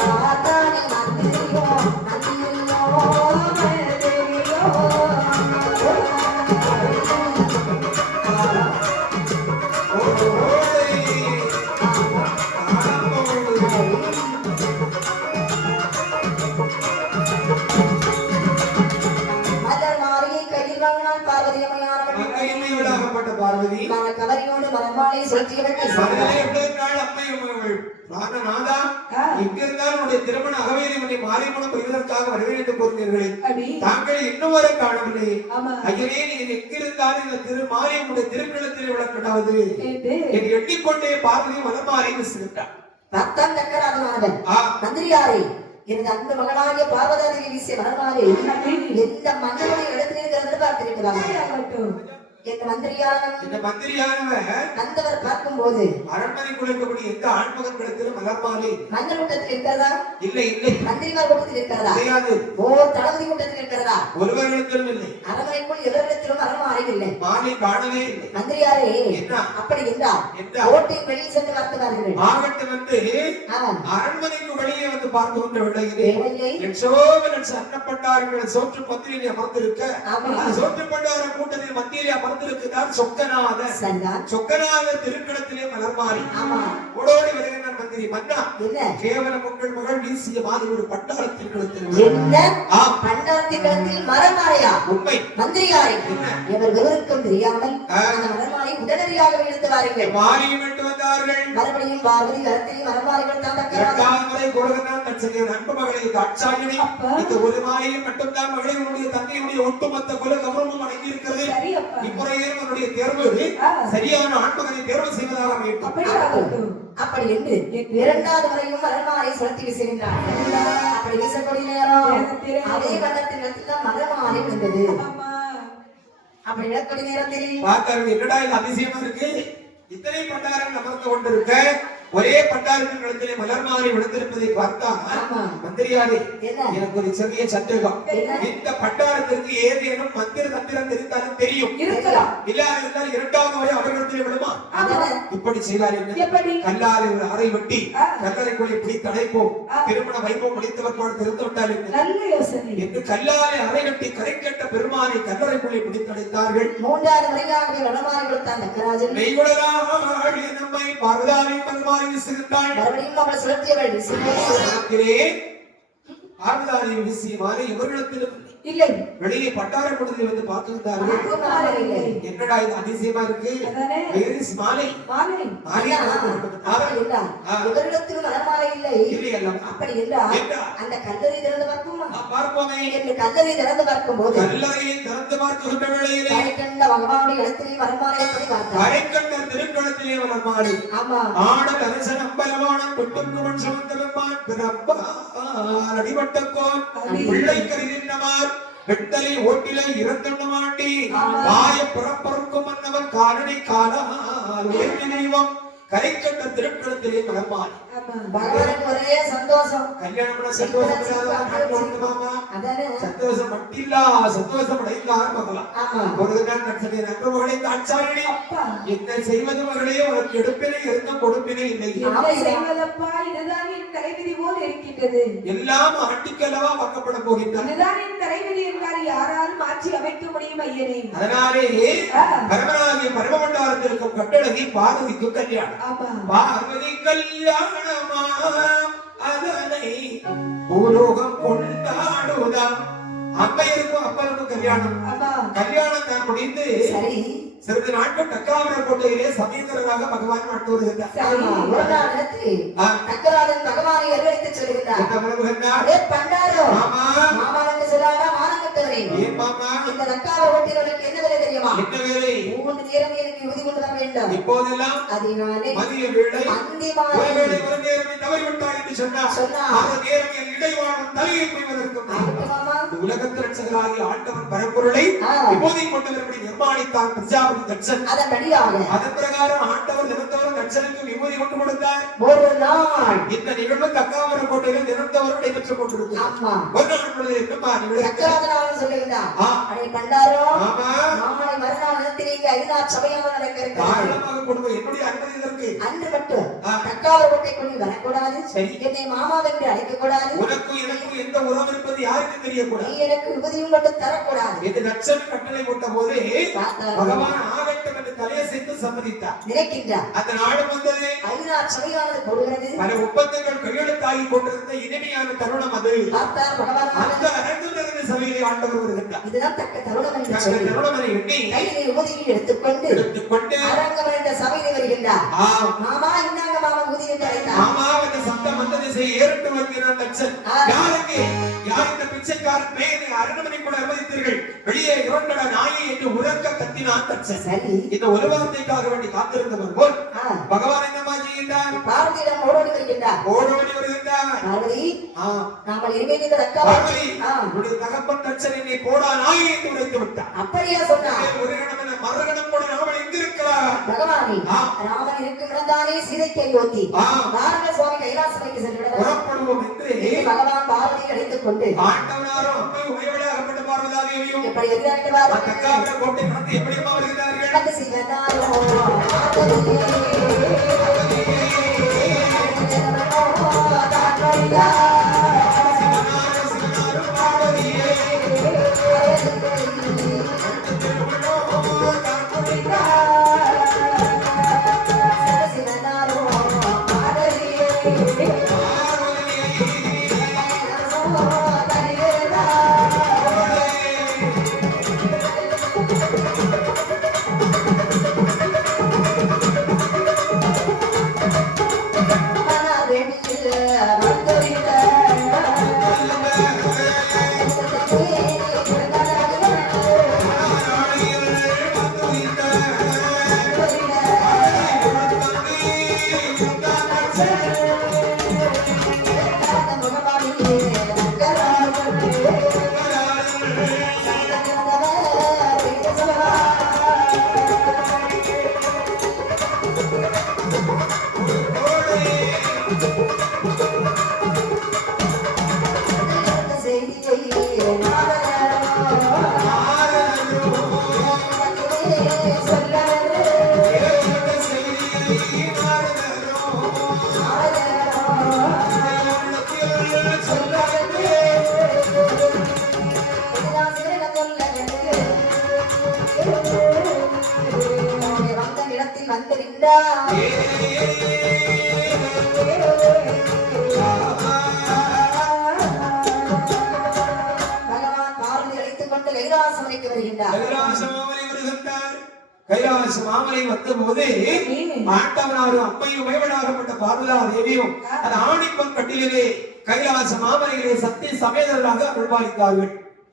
மாதானி மந்திரியோ மந்திரியோ மந்திரியோ. மலர் மாலையை கையில் வாங்கினாள் பார்வதி அம்மையானவள். மங்கையம்மையோடாகப்பட்ட பார்வதி மலர் கவரியோடு மலர் மாலையை சுழற்றியவள் மகளே, எப்படி இருந்தாள் அம்மையம்மையவள்? நாதா, எங்கிருந்தாலும் உடைய திருமண அகவேலி உன்னை மாலைமணம் பெறுவதற்காக வருவேன் என்று கூறினீர்களே, அப்படி தாங்கள் இன்னும் வரை காணவில்லை. ஆமா ஐயனே, நீ எங்கிருந்தாலும் இந்த மாலையுடைய திருக்கணத்தில் விளக்கடாவது ஏது என்று எண்ணிக்கொண்டே பார்வதி மலர்மாலை வீசுகின்றார். ரத்தம் தக்கராஜனானவன் ஆ, மந்திரியாரே, எனது அந்த மகனாகிய பார்வதாதேவி வீசிய மலர்மாலை அப்படி எந்த மன்னனுடைய இடத்தில் இருக்கிறது பார்த்திருக்கிறார்கள். ஆகட்டும் இந்த மந்திரியானவன் இந்த மந்திரியானவன் வந்தவர் பார்க்கும்போது அரண்மனைக்குள் இருக்கக்கூடிய எந்த ஆண்மகன் கிடத்திலும் மலர்மாலை மன்னர் கூட்டத்தில் இருக்கிறதா இல்லை இல்லை மந்திரிமார் கூட்டத்தில் இருக்கிறதா கிடையாது. ஓ தளபதி கூட்டத்தில் இருக்கிறதா ஒருவரிடத்திலும் இல்லை. அரண்மனைக்குள் எவரிடத்திலும் அரண்மனை இல்லை. மாலை காணவே இல்லை. மந்திரியாரே என்ன அப்படி என்றால் என்றால் கோட்டையின் வெளியில் சென்று பார்க்கிறார்கள். ஆகட்டு வந்து அரண்மனைக்கு வெளியே வந்து பார்க்கின்ற வேளையிலே வேலையை அன்னப்பட்டார்கள் சோற்று பத்திரிகை அமர்ந்திருக்க அந்த சோற்று பண்டார கூட்டத்தில் மத்தியிலே அமர்ந்திருக்கிறார் சொக்கநாதர். சரிதான். சொக்கநாதர் திருக்கணத்திலே மலர்மாறி ஆமா ஓடோடி வருகிறார் மந்திரி. மன்னா என்ன கேவலம் உங்கள் மகள் வீசிய மாதிரி ஒரு பட்டாளத்தின் களத்தில் என்ன பண்டாரத்தின் களத்தில் மரமாலையா? உண்மை மந்திரியாரே இவர் விவருக்கும் தெரியாமல் அந்த மரமாலை உடனடியாக எடுத்து வாருங்கள். மாலையும் விட்டு வந்தார்கள். மறுபடியும் பார்வதி கரத்திலே மரமாலைகள் தான் முறை கொடுக்கிறார் தற்செயல் அன்பு மகளை தாட்சாயினி. இந்த ஒரு மாலையும் மட்டும்தான் மகளை உன்னுடைய தந்தையுடைய ஒட்டுமொத்த குல கௌரவமும் அடங்கி இருக்கிறது. இம்முறையே உன்னுடைய தேர்வு சரியான ஆண்மகனை தேர்வு செய்வதாக அமையும். அப்படி என்று இரண்டாவது முறையும் மரமாலை செலுத்தி வீசுகின்றார். அப்படி வீசக்கூடிய நேரம் அதே கண்டத்தின் இடத்தில் தான் மரமாலை விழுந்தது. அப்படி இடக்கூடிய நேரத்தில் பார்த்தார்கள். என்னடா இது அதிசயமா இருக்கு, இத்தனை பண்டாரங்கள் அமர்ந்து கொண்டிருக்க ஒரே பண்டாரத்தின் இடத்திலே மலர்மாலை விழுந்திருப்பதை பார்த்தா மந்திரியாரே எனக்கு ஒரு சிறிய சந்தேகம். இந்த பண்டாரத்திற்கு ஏதேனும் மந்திர தந்திரம் தெரிந்தாலும் தெரியும் இல்லாதிருந்தால் இரண்டாவது முறை அவர்களிடத்திலே விடுமா? இப்படி செய்தார் என்ன? கல்லாலை ஒரு அறை வெட்டி கல்லறைக்குள்ளே பிடித்து அடைப்போம், திருமண வைபவம் முடித்தவர்களோடு திறந்து விட்டால் என்று கல்லாலை அறை வெட்டி கரை கட்ட பெருமானை கல்லறைக்குள்ளே பிடித்து அடைத்தார்கள். மூன்றாவது முறையாக வடமாறி கொடுத்தார் நக்கராஜன். நம்மை பார்வதாவை மறுமாறி வீசுகின்றாள். மறுபடியும் அவள் சுழற்றியவள் பார்வதாவை வீசிய மாலை இவர்களிடத்திலும் இல்லை. வெளியே பட்டார கூடத்தில் வந்து பார்த்துக்கிட்டார்கள். என்னடா இது அதிசயமா இருக்கு, மாலை இவரிடத்திலும் மலர்மாலை இல்லை. அப்படி என்றால் அந்த கல்லறை திறந்து பார்ப்போமே என்று கல்லறை திறந்து பார்க்கும் போது கல்லறையை திறந்து பார்க்கின்ற வேளையிலே கரைக்கண்ட பகவானுடைய இடத்திலே மலர்மாலை எப்படி பார்த்தார்? கரைக்கண்ட திருக்கணத்திலே மலர்மாலை. ஆமா ஆடல் அரசன் அம்பலமான பெண்ணுக்குமன் சுமந்த பெம்மான் பிறப்பா அடிபட்டக்கோன் பிள்ளை கருதின்றமார் வெட்டலை ஓட்டிலை இறந்துமாண்டி வாய புறப்பறுக்கும் மன்னவன் காலனை காலால் தெய்வம் கரைக்கண்ட திருக்கணத்திலே மலர்மாலை. பகவானுக்கு ஒரே சந்தோஷம். கல்யாணம் சந்தோஷம் மட்டில்லா சந்தோஷம் அடைந்தார் மகளா. ஒரு நண்பர்களை தாட்சாயினி என்ன செய்வது மகளே, உனக்கு எடுப்பினை இருந்தும் கொடுப்பினை இல்லை. இதுதான் என் தலைவிதி போல் இருக்கின்றது. எல்லாம் ஆட்டிக்கல்லவா வாக்கப்பட போகின்றார். இதுதான் என் தலைவிதி என்றால் யாராலும் மாற்றி அமைக்க முடியும் ஐயனே. அதனாலே பரமனாகிய பரமமண்டலத்தில் இருக்கும் கட்டழகி பார்வதிக்கு கல்யாணம். பார்வதி கல்யாணமா அதனை பூலோகம் கொண்டாடுவதாம். அம்மையருக்கும் அப்பனுக்கும் கல்யாணம். கல்யாணம் தான் முடிந்து சிறிது நாட்கள் தக்காவர கோட்டையிலே சமீபராக பகவான் நாட்டு வருகின்றார். பகவானை வரவேற்று சொல்லுகின்றார். இந்த தக்காவர கோட்டைகளுக்கு என்ன வேலை தெரியுமா? என்ன வேலை? 3 நேரம் எனக்கு உறுதி கொண்டு வர வேண்டும். இப்போதெல்லாம் அதனாலே மதிய வேளை அந்தி மாலை ஒரு வேளை ஒரு நேரம் தவறிவிட்டாய் என்று சொன்னார். அந்த நேரம் என் இடைவாழும் தலையை கொய்வதற்கு உலகத்தில் ரட்சகராகிய ஆண்டவன் பரம்பொருளை இப்போதைக்கு கொண்டவர்களை நிர்மாணித்தார் பிரஜாபதி தட்சன். அதன் பிரகாரம் ஆண்டவர் தினத்தோறும் தட்சனுக்கு விபூதி கொண்டு கொடுத்தார். ஒரு நாள் இந்த நிகழ்வு தக்காவர கோட்டையில் தினத்தோறும் நடைபெற்றுக் கொண்டிருக்கிறது. ஒரு நாள் பொழுது சொல்லுகிறார் மறுநாள் நிலத்திலேயே ஐநாள் சபையாக நடக்க இருக்கிறது. என்னுடைய அனுமதி இதற்கு அன்று மட்டும் தக்காவர கோட்டைக்குள் வரக்கூடாது, என்னை மாமா என்று அழைக்கக்கூடாது, உனக்கும் எனக்கும் எந்த உறவு இருப்பது யாருக்கு தெரியக்கூடாது, நீ எனக்கு விபதியும் மட்டும் தரக்கூடாது என்று தட்சன் கட்டளை போட்ட போதே பகவான் ஆகட்டும் என்று தலையை செய்து சம்மதித்தார். நினைக்கின்றார். அந்த நாடு வந்தது. ஐநாள் சபையானது போடுகிறது. பல ஒப்பந்தங்கள் கையெழுத்தாகி கொண்டிருந்த இனிமையான தருணம் அது. அந்த அரங்குநரக சபையிலே ஆண்டவர் வருகின்றார். இதுதான் தக்க தருணம் என்று சொல்லி தருணமனை எண்ணி கையிலே உபதியை எடுத்துக்கொண்டு அரங்கம் என்ற சபையிலே வருகின்றார். மாமா இன்னாங்க மாமா உபதி என்று அழைத்தார். மாமா என்ற சத்தம் வந்த திசை ஏறிட்டு வருகிறார் தட்சன். யாருக்கு யார் இந்த பிச்சைக்காரன் மேலே அரண்மனை கூட அனுமதித்தீர்கள், வெளியே இரண்டட நாயை என்று உறக்க கத்தினான் தட்சன். இந்த ஒரு வார்த்தைக்காக வேண்டி காத்திருந்தவர் போல் பகவான் என்ன செய்கின்றார்? பார்வதியிடம் ஓடோடி வருகின்றார். பார்வதி நாமல் இனிமேல் இந்த தகப்பன் தட்சன் என்னை போடா நாயை என்று உரைத்து விட்டார். அப்படியா சொன்னார்? ஒரு கணவன் மறுகணம் பகவானே ஆ. ராமன் இருக்கும் இடம்தானே சீதைக்கு அயோத்தி ஆ. நாரத சுவாமி கைலாசமைக்கு சென்று புறப்படுவோம் என்று பகவான் பார்வதியை அழைத்துக் கொண்டு ஆண்டவனாரும் அம்மை உமையவளாகப்பட்ட பார்வதாதேவியும் எப்படி எதிராக தக்காபுர கோட்டை கடந்து எப்படிமா வருகிறார்கள்? சிவனாரோ கைலாச மாமலை வந்த போது ஆண்டவனாரும் அம்மையும் உமையவளாகப்பட்ட பார்வதா தேவியும் அந்த ஆணிப்பன் கட்டிலே கைலாச மாமலையிலே சத்திய சமேதராக அருள்பாலித்தார்கள்.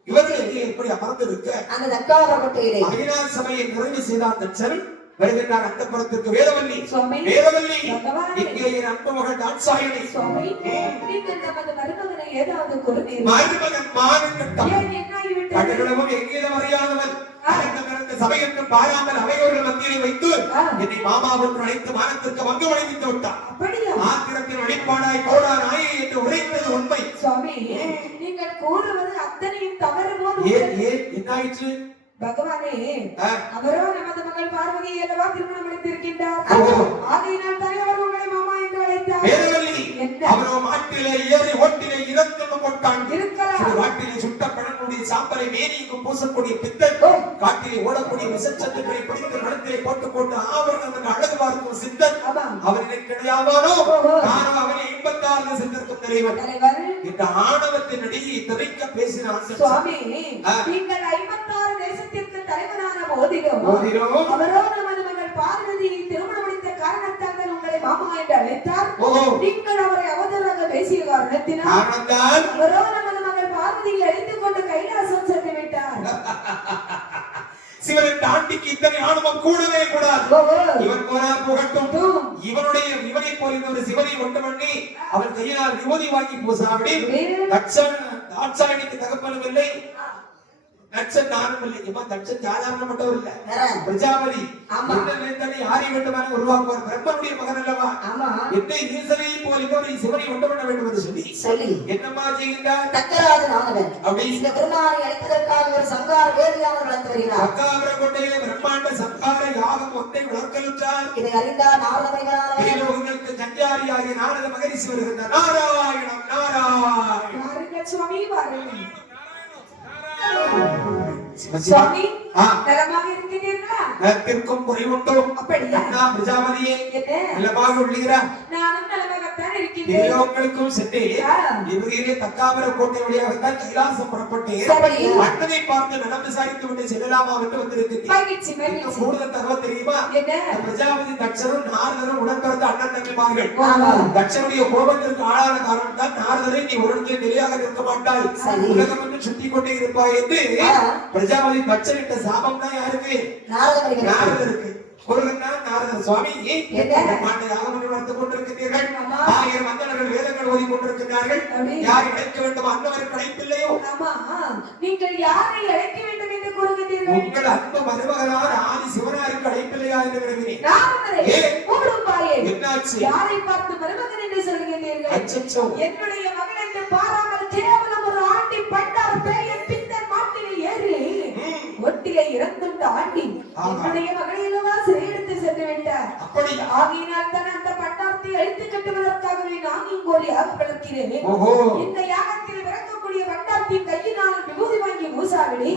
இவர்கள் எப்படி அமர்ந்திருக்க அந்த தக்காவரப்பட்டையிலே அகிலார் சபையை நிறைவு செய்தார் தச்சன் வருகின்றார் அந்த புறத்திற்கு வேதவல்லி. வேதவல்லி இங்கே என் அன்பு மகள் தாட்சாயணி சுவாமி நீங்கள் நமது மருமகனை ஏதாவது கொடுத்தீர்கள்? மருமகன் மானங்கட்டம் கடலவும் எங்கேயும் அறியாதவன் சபையற்று பாராமல் அவையோர்கள் மத்தியிலே வைத்து என்னை மாமாவுக்கு அழைத்து மானத்திற்கு வந்து வளைந்து விட்டார். ஆத்திரத்தின் வெளிப்பாடாய் கோடா நாயை என்று உரைத்தது உண்மை. சுவாமி நீங்கள் கூறுவது அத்தனையும் தவறு போது என்னாயிற்று? பகவானே அவரோ நமது மகள் பார்வதியை அல்லவா திருமணம் முடித்திருக்கின்றார். ஆகையினால் தானே அவர் உங்களை மாமா என்று அழைத்தார். அவரோ மாட்டிலே ஏறி ஓட்டிலே இறந்து கொண்டான். காட்டிலே சுட்ட பழனுடைய சாம்பலை மேனிக்கு பூசக்கூடிய பித்தன் காட்டிலே ஓடக்கூடிய விசச்சத்துக்களை பிடித்து மனத்திலே போட்டு ஆவரணம் அழகு பார்க்கும் சித்தன் அவனை கிடையாவானோ நானும் அவனை 86 சித்தருக்கும் தலைவன். இந்த ஆணவத்தின் அடியை திரைக்க பேசினான். சுவாமி நீங்கள் 56 தேசத்திற்கு தலைவனான போதிலும் அவரோ நமது மகள் பார்வதியை திருமணம் முடித்த காரணத்தால் தான் உங்களை மாமா என்று அழைத்தார். நீங்கள் அவரை அவதூறாக பேசிய காரணத்தினால் அவரோ நமது மகள் பார்வதியை அழைத்துக் கொண்டு கைலாசம் சென்று விட்டார். சிவனை தாண்டிக்கு இத்தனை ஆணவம் கூடவே கூடாது. இவன் போனால் புகட்டும். இவனை போல் ஒரு சிவனை ஒன்று பண்ணி அவன் கையினால் விபூதி வாங்கி பூசாவிடி தட்சன் தாட்சாயணிக்கு தகப்பனும் இல்லை, தட்சன் நானும் இல்லை. தட்சன் சாதாரணப்பட்டவர் இல்ல, பிரஜாபதி. யாரை வேண்டுமான உருவாக்குவார், பிரம்மனுடைய மகன் அல்லவா. என்னை ஈசனை போல் இன்னொரு சிவனை ஒன்று பண்ண வேண்டும் என்று சொல்லி என்னமா செய்கின்றார்? அப்படி இந்த பெருமானை அழைப்பதற்காக ஒரு சங்கார வேதியாளர் வளர்த்து வருகிறார். தக்காபுர கோட்டையிலே பிரம்மாண்ட சங்கார யாகம் ஒன்றை வளர்க்கலுற்றார். இதை அறிந்தார் நாரத மகரிஷி. உங்களுக்கு சஞ்சாரியாகிய நாரத மகரிஷி வருகின்றார். நாராயணம் நாராயணம். சுவாமி பாருங்கள். சுவாமி நலமாக இருக்கிறீர்களா? நலத்திற்கும் குறைவுண்டோம். அப்படியா? பிரஜாபதியே நலமாக உள்ளீரா? நானும் நலமாகத்தான் இருக்கின்றேன். தேவங்களுக்கும் சென்று இறுதியிலே தக்காபுர கோட்டை வழியாகத்தான் கைலாசம் புறப்பட்டு அண்ணனை பார்த்து நலம் விசாரித்து விட்டு செல்லலாமா என்று வந்திருக்கிறேன். கூடுதல் தகவல் தெரியுமா? பிரஜாபதி தட்சரும் நாரதரும் உடன்பிறந்த அண்ணன் தம்பிமார்கள். தட்சனுடைய கோபத்திற்கு ஆளான காரணம் தான் நாரதரை நீ ஒரு இடத்தில் நிலையாக இருக்க மாட்டாய், உலகம் என்று சுத்தி கொண்டே இருப்பாய் என்று பிரஜாபதி தட்சனிட்ட சாபம் தான் யாருக்கு? நாரதருக்கு. நாரதர் சுவாமி வளர்த்துக் கொண்டிருக்கிறீர்கள். 1000 மந்தனர்கள் வேதங்கள் ஓதி கொண்டிருக்கிறார்கள். யாரை அழைக்க வேண்டும்? அன்னவருக்கு அழைப்பில்லையோ? நீங்கள் யாரை அழைக்க வேண்டும் என்று கூறுகிறீர்கள்? உங்கள் அன்பு மருமகனார் ஆதி சிவனாருக்கு அழைப்பில்லையா இல்லையா என்று வினவினேன். நாரதரே, கூடும் பாயே, என்னாச்சு? யாரை பார்த்து மருமகன் என்று சொல்கிறீர்கள்? அச்சச்சோ. என்னுடைய மகன் என்று பாராமல் கேவலம் ஒரு ஆண்டி பண்டார் பேயன் பித்தன் மாட்டிலே ஏறி ஒட்டிலே இறந்துள்ள ஆண்டி என்னுடைய மகனையல்லவா சிறையெடுத்து சென்று விட்டார். அப்படியா? ஆகையினால் தான் அந்த பண்டாரத்தை அழித்து கட்டுவதற்காகவே நான் இங்கு ஒரு யாகம் நடக்கிறேன். இந்த யாகத்தில் பிறக்கக்கூடிய பண்டாரத்தின் கையினால் விபூதி வாங்கி மூசாவிடி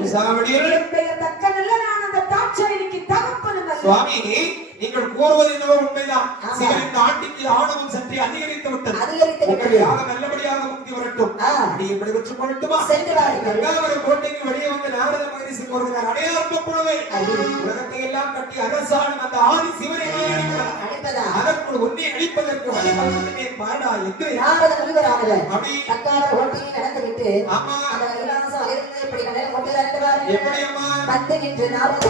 என்னுடைய தக்க நல்ல நான் அந்த தாட்சாயினிக்கு தகப்பனும் அல்ல. சுவாமி, நீங்கள் கூறுவது என்னவோ உண்மைதான். சிவனின் ஆண்டிக்கு ஆணவம் சற்றே அதிகரித்து விட்டது. உங்கள் யாகம் நல்லபடியாக முக்தி வரட்டும். நீ இப்படி வச்சு கொள்ளட்டுமா? கங்காவரம் கோட்டைக்கு வெளியே வந்து நாரத மகரிஷி கூறுகிறார், அடையாளம் பொழுவை உலகத்தை எல்லாம் கட்டி அரசாணம் அந்த ஆதி சிவனை அதற்குள் ஒன்றை அழிப்பதற்கு வழிபடுகிறேன் பாடா என்று நாரத முனிவரானவர் அப்படி கங்காவர கோட்டையை நடந்துவிட்டு ஆமா அந்த கைலாசம் அகிர்ந்து இப்படி கடையில் கொண்டு வருகிறார். எப்படி அம்மா? வந்து நின்று நாரத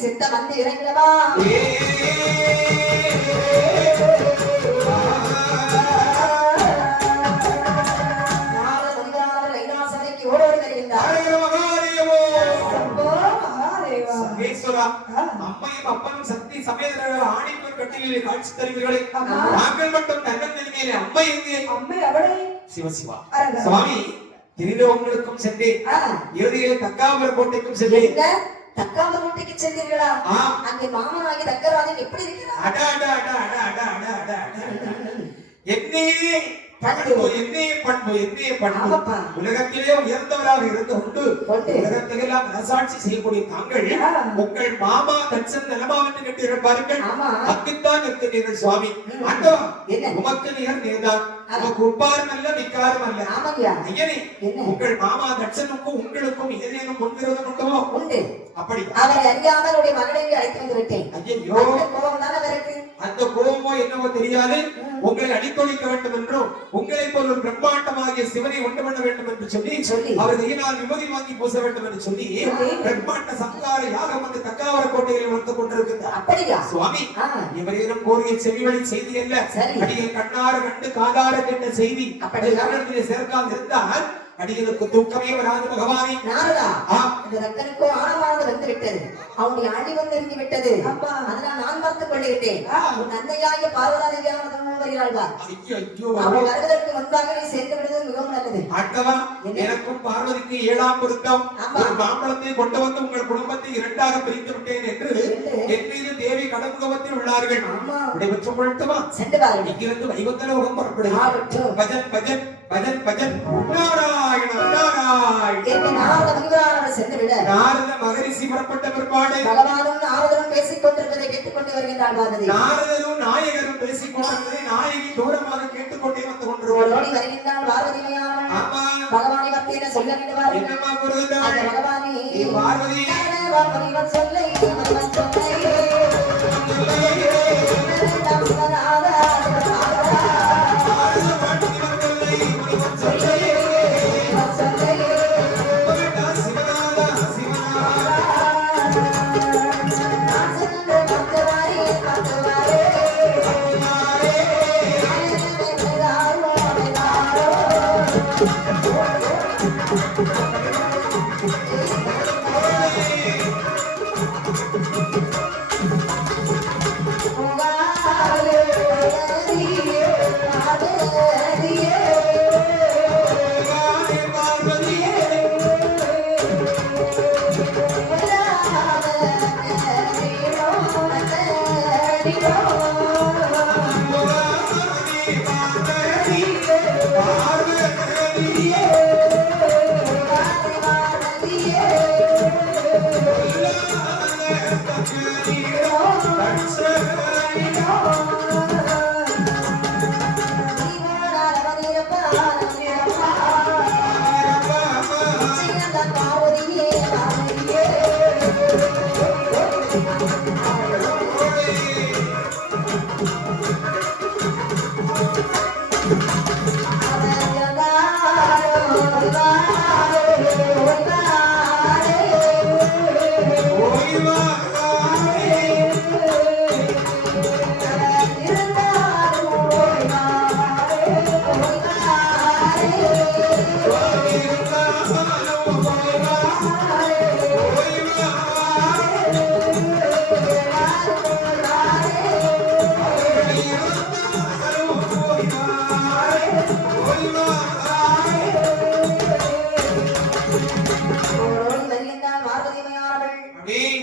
சித்த வந்து இறங்கிடவா அம்மையும் அப்பனும் சக்தி சமேதராக ஆணிப்பூர் கட்டிலே காட்சி தருவீர்களே, நாங்கள் மட்டும் தன்னன் நிலைமையிலே அம்மை எங்கே? அம்மை அவளை சிவசிவா சுவாமி, திருலோகங்களுக்கும் சென்றேன், இறுதியில் தக்காவர கோட்டைக்கும் சென்றேன். தக்காவர கோட்டைக்கு சென்றீர்களா? அங்கே மாமனாகி தக்கராஜன் எப்படி இருக்கிறார்? அட அட அட அட அட அட அட அட என்னே உலகத்திலே உயர்ந்தவராக இருந்து கொண்டு உலகத்திலெல்லாம் மனசாட்சி செய்யக்கூடிய தாங்கள் உங்கள் மாமா தட்சன் நலமா என்று கேட்டு இருப்பார்கள். அக்குத்தான் இருக்கிறீர்கள் சுவாமி. ஆண்டவா, உமக்கு நிகர் நீர்தான், உமக்கு உப்பாரும் அல்ல நிக்காரும் அல்ல. ஐயனே, உங்கள் மாமா தட்சனுக்கும் உங்களுக்கும் ஏதேனும் முன்விரோதம் உண்டோ? உண்டு. அப்படி அவரை அறியாமலுடைய மகனை அழைத்து வந்து விட்டேன். ஐயோ, கோபம் தானே அவருக்கு. அந்த கோபமோ என்னவோ தெரியாது. உங்களை அடித்தொழிக்க வேண்டும் என்றும் உங்களை போல் ஒரு பிரம்மாண்டமாகிய சிவனை உண்டு பண்ண வேண்டும் என்று சொல்லி அவர் கையினால் விபூதி வாங்கி பூச வேண்டும் என்று சொல்லி பிரம்மாண்ட சங்கார யாகம் வந்து தக்காவர கோட்டையில் வளர்த்து கொண்டிருக்கிறார். அப்படியா சுவாமி? இவரிடம் கோரிய செவிவழி செய்தி அல்ல, அடியில் கண்ணார கண்டு காதார கேட்ட செய்தி. அப்படி காரணத்திலே சேர்க்காமல் இருந்தால் அடிகளுக்கு தூக்கமே வராது. பகவானே நாரதா, இந்த ரத்தனுக்கோ ஆணவானது வந்து விட்டது, அவனுடைய அடி வந்து விட்டது. அதனால் நான் பார்த்துக் கொள்ளுகிறேன். உன் அன்னையாகிய பார்வதாதேவியானது வருகிறாள். அவள் வருவதற்கு முன்பாக நீ சேர்ந்து விடுவது மிகவும் நல்லது. ஆண்டவா, எனக்கும் பார்வதிக்கு 7ஆம் பொருத்தம் ஒரு மாம்பழத்தை கொண்டு வந்து உங்கள் குடும்பத்தை 2ஆக பிரித்து விட்டேன் என்று என் மீது தேவி கடமுகத்தில் உள்ளார்கள். விடைபெற்று கொள்ளட்டுமா? சென்று பாருங்கள். இங்கிருந்து வைகுந்த லோகம் புறப்படுகிறது. பஜன் பஜன் பஜன் பஜன் நாராயண நாராயண. நாரத மகரிஷி புறப்பட்ட பிற்பாடு பகவானும் நாரதனும் பேசிக் கொண்டிருப்பதை கேட்டுக்கொண்டு வருகின்றார். நாரதனும் நாயகரும் பேசிக் கொண்டிருப்பதை நாயகி தூரமாக கேட்டுக்கொண்டே வந்து கொண்டிருவார். வருகின்றான் பகவானை பற்றி என்ன சொல்ல வேண்டும்? என்னமா கூறுகின்றார்? பகவானே, பார்வதி சொல்லை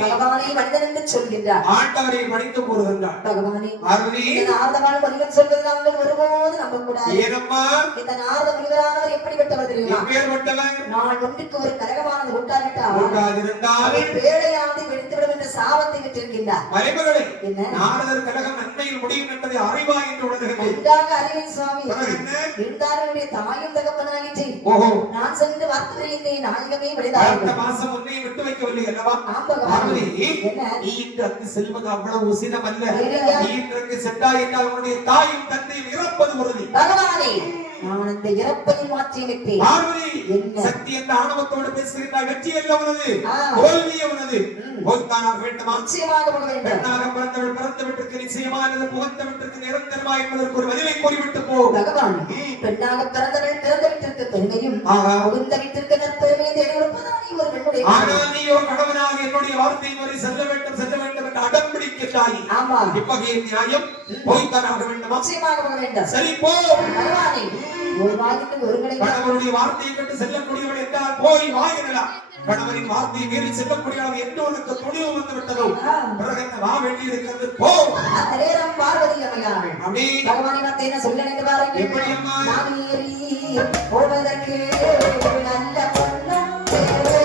பகவானே மனிதன் என்று சொல்கின்றார். ஆண்டவரை மனித கூறுகின்றார். பகவானே பார்வதி இந்த நாரதமான முனிவன் சொல்வது நாங்கள் ஒருபோதும் நம்பக்கூடாது. ஏனம்மா இந்த நாரத முனிவரானவர் எப்படிப்பட்டவர் தெரியுமா? எப்பேற்பட்டவர்? நான் ஒன்றுக்கு ஒரு கலகமானது உண்டாகிட்டால் உண்டாகிருந்தால் பேழையாவது வெடித்துவிடும் என்ற சாபத்தை விட்டிருக்கின்றார். மறைமகளே என்ன நாரதர் கலகம் நன்மையில் முடியும் என்பதை அறிவா என்று உணர்கிறது. உண்டாக அறிவின் சுவாமி என்ன? இருந்தாருடைய தாயும் தகப்பனாயிற்று. ஓஹோ நான் சென்று வார்த்தை வருகின்றேன். நாயகமே அடுத்த விளைந்தார்கள். மாசம் உன்னை விட்டு வைக்கவில்லை அல்லவா? ஆம் பகவானே. பார்வதி என்ன? நீ இன்று அங்கு செல்வது அவ்வளவு உசிதம் அல்ல. இல்லையா? நீ இன்று அங்கு சென்றாய் என்றால் உன்னுடைய தாயும் தந்தையும் இறப்பது உறுதி. பகவானே நான் அந்த இறப்பை மாற்றி விட்டேன். பார்வதி என்ன? சக்தி என்ற ஆணவத்தோடு பேசுகின்றாய். வெற்றி அல்ல உனது, ஆ. தோல்வி உனது. போய்த்தானாக வேண்டுமா? நிச்சயமாக போக வேண்டும். பெண்ணாக பிறந்தவள் பிறந்து விட்டிருக்கு நிச்சயமானது, புகழ்ந்து விட்டிருக்கு நிரந்தரமா என்பதற்கு ஒரு பதிலை கூறிவிட்டு போ. பகவானே பெண்ணாக பிறந்தவள் பிறந்த வீட்டிற்கு பெருமையும் ஆஹா. புகுந்த வீட்டிற்கு நற்பெருமையை தேடி கொடுப்பதானே ஒரு பெண்ணுடைய ஆனால் நீயோ கணவனாக என்னுடைய வார்த்தை வரை செல்ல வேண்டும் என்று அடம் பிடிக்கிறாய். ஆமா இவ்வகைய நியாயம் போய்த்தானாக வேண்டுமா? நிச்சயமாக போக வேண்டும். சரி போ. பகவானே ஒரு வாய்க்கு ஒருங்களை கணவனுடைய வார்த்தையை கண்டு செல்லக்கூடியவள் என்றால் போய் வாயிடலாம். கணவனின் வார்த்தையை மீறி செல்லக்கூடியவள் என்று உனக்கு துணிவு வந்து விட்டதோ பிறகு என்ன வா வேண்டி இருக்கிறது போ. அந்த நேரம் பார்வதி அம்மையாள் அப்படி பகவானை பார்த்து என்ன சொல்ல நினைத்து பாருங்கள். எப்படி அம்மா? நான் ஏறி போவதற்கு ஒரு நல்ல பொண்ணும் தேவை.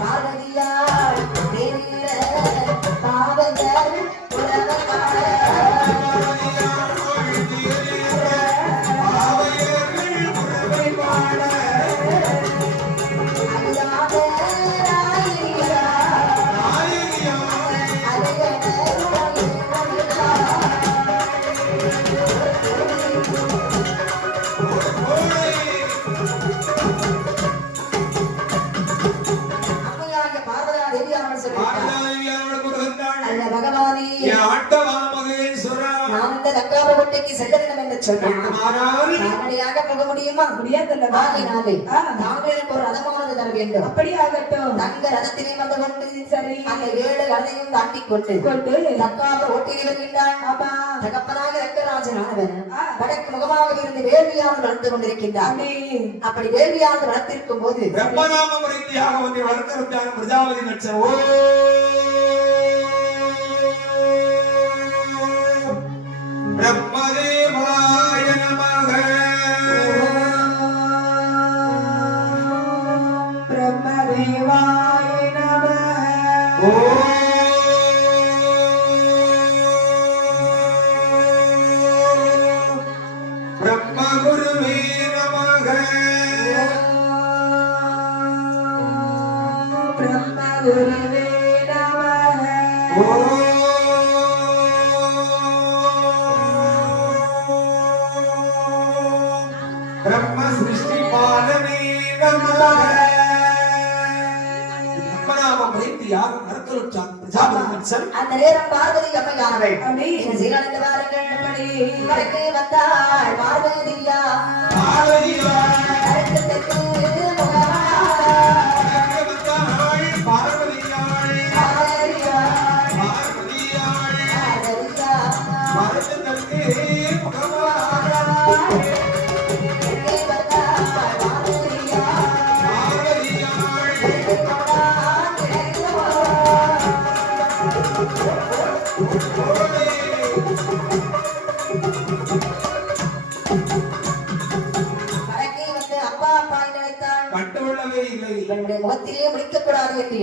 பார்வதியாள் தேனில பாவங்கள் உறவக்கார அம்மையாகிய பார்வதா தேவியானவள் சொல்லிட்டார். அல்ல பகவானே நான் இந்த லங்காபுரத்துக்கு செல்ல வேண்டும் என்று சொன்னான். நானடியாக போக முடியுமா? முடியாதல்லவா? ஆகையினாலே தாங்கள் எனக்கு ஒரு ரதமானது தர வேண்டும். அப்படி ஆகட்டும். தங்க ரதத்திலே வந்து கொண்டு சரி அந்த 7 ரதையும் தாண்டி கொண்டு லங்காபுர ஓட்டிலே வருகின்றான். ஆமா தகப்பனாக ரங்கராஜனானவன் வடக்கு முகமாக இருந்து வேள்வியானது வளர்ந்து கொண்டிருக்கின்றான். அண்ணே அப்படி வேள்வியானது வளர்த்திருக்கும் போது பிரஜாபதி நட்சம் ஓ பிரம்மதேவாய நமக பிரம்மதேவாய நமः. ஓம் பிரம்மகுருவே நமக பிரம்மகுருவே நமः. ஓம் பிரம்ம சிருஷ்டி பாலனே நமக. பிரம்மநாமம் வைத்து யாரும் அர்த்தலுற்றார் பிரஜாபதி நட்சம். அந்த நேரம் பார்வதி அம்மையானவள் அப்படி என்ன செய்கிறாள் என்று பாருங்கள். வடக்கு வந்தாள் பார்வதியா பார்வதியா இல்லை. இவனுடைய முகத்திலே முடிக்கக்கூடாது என்று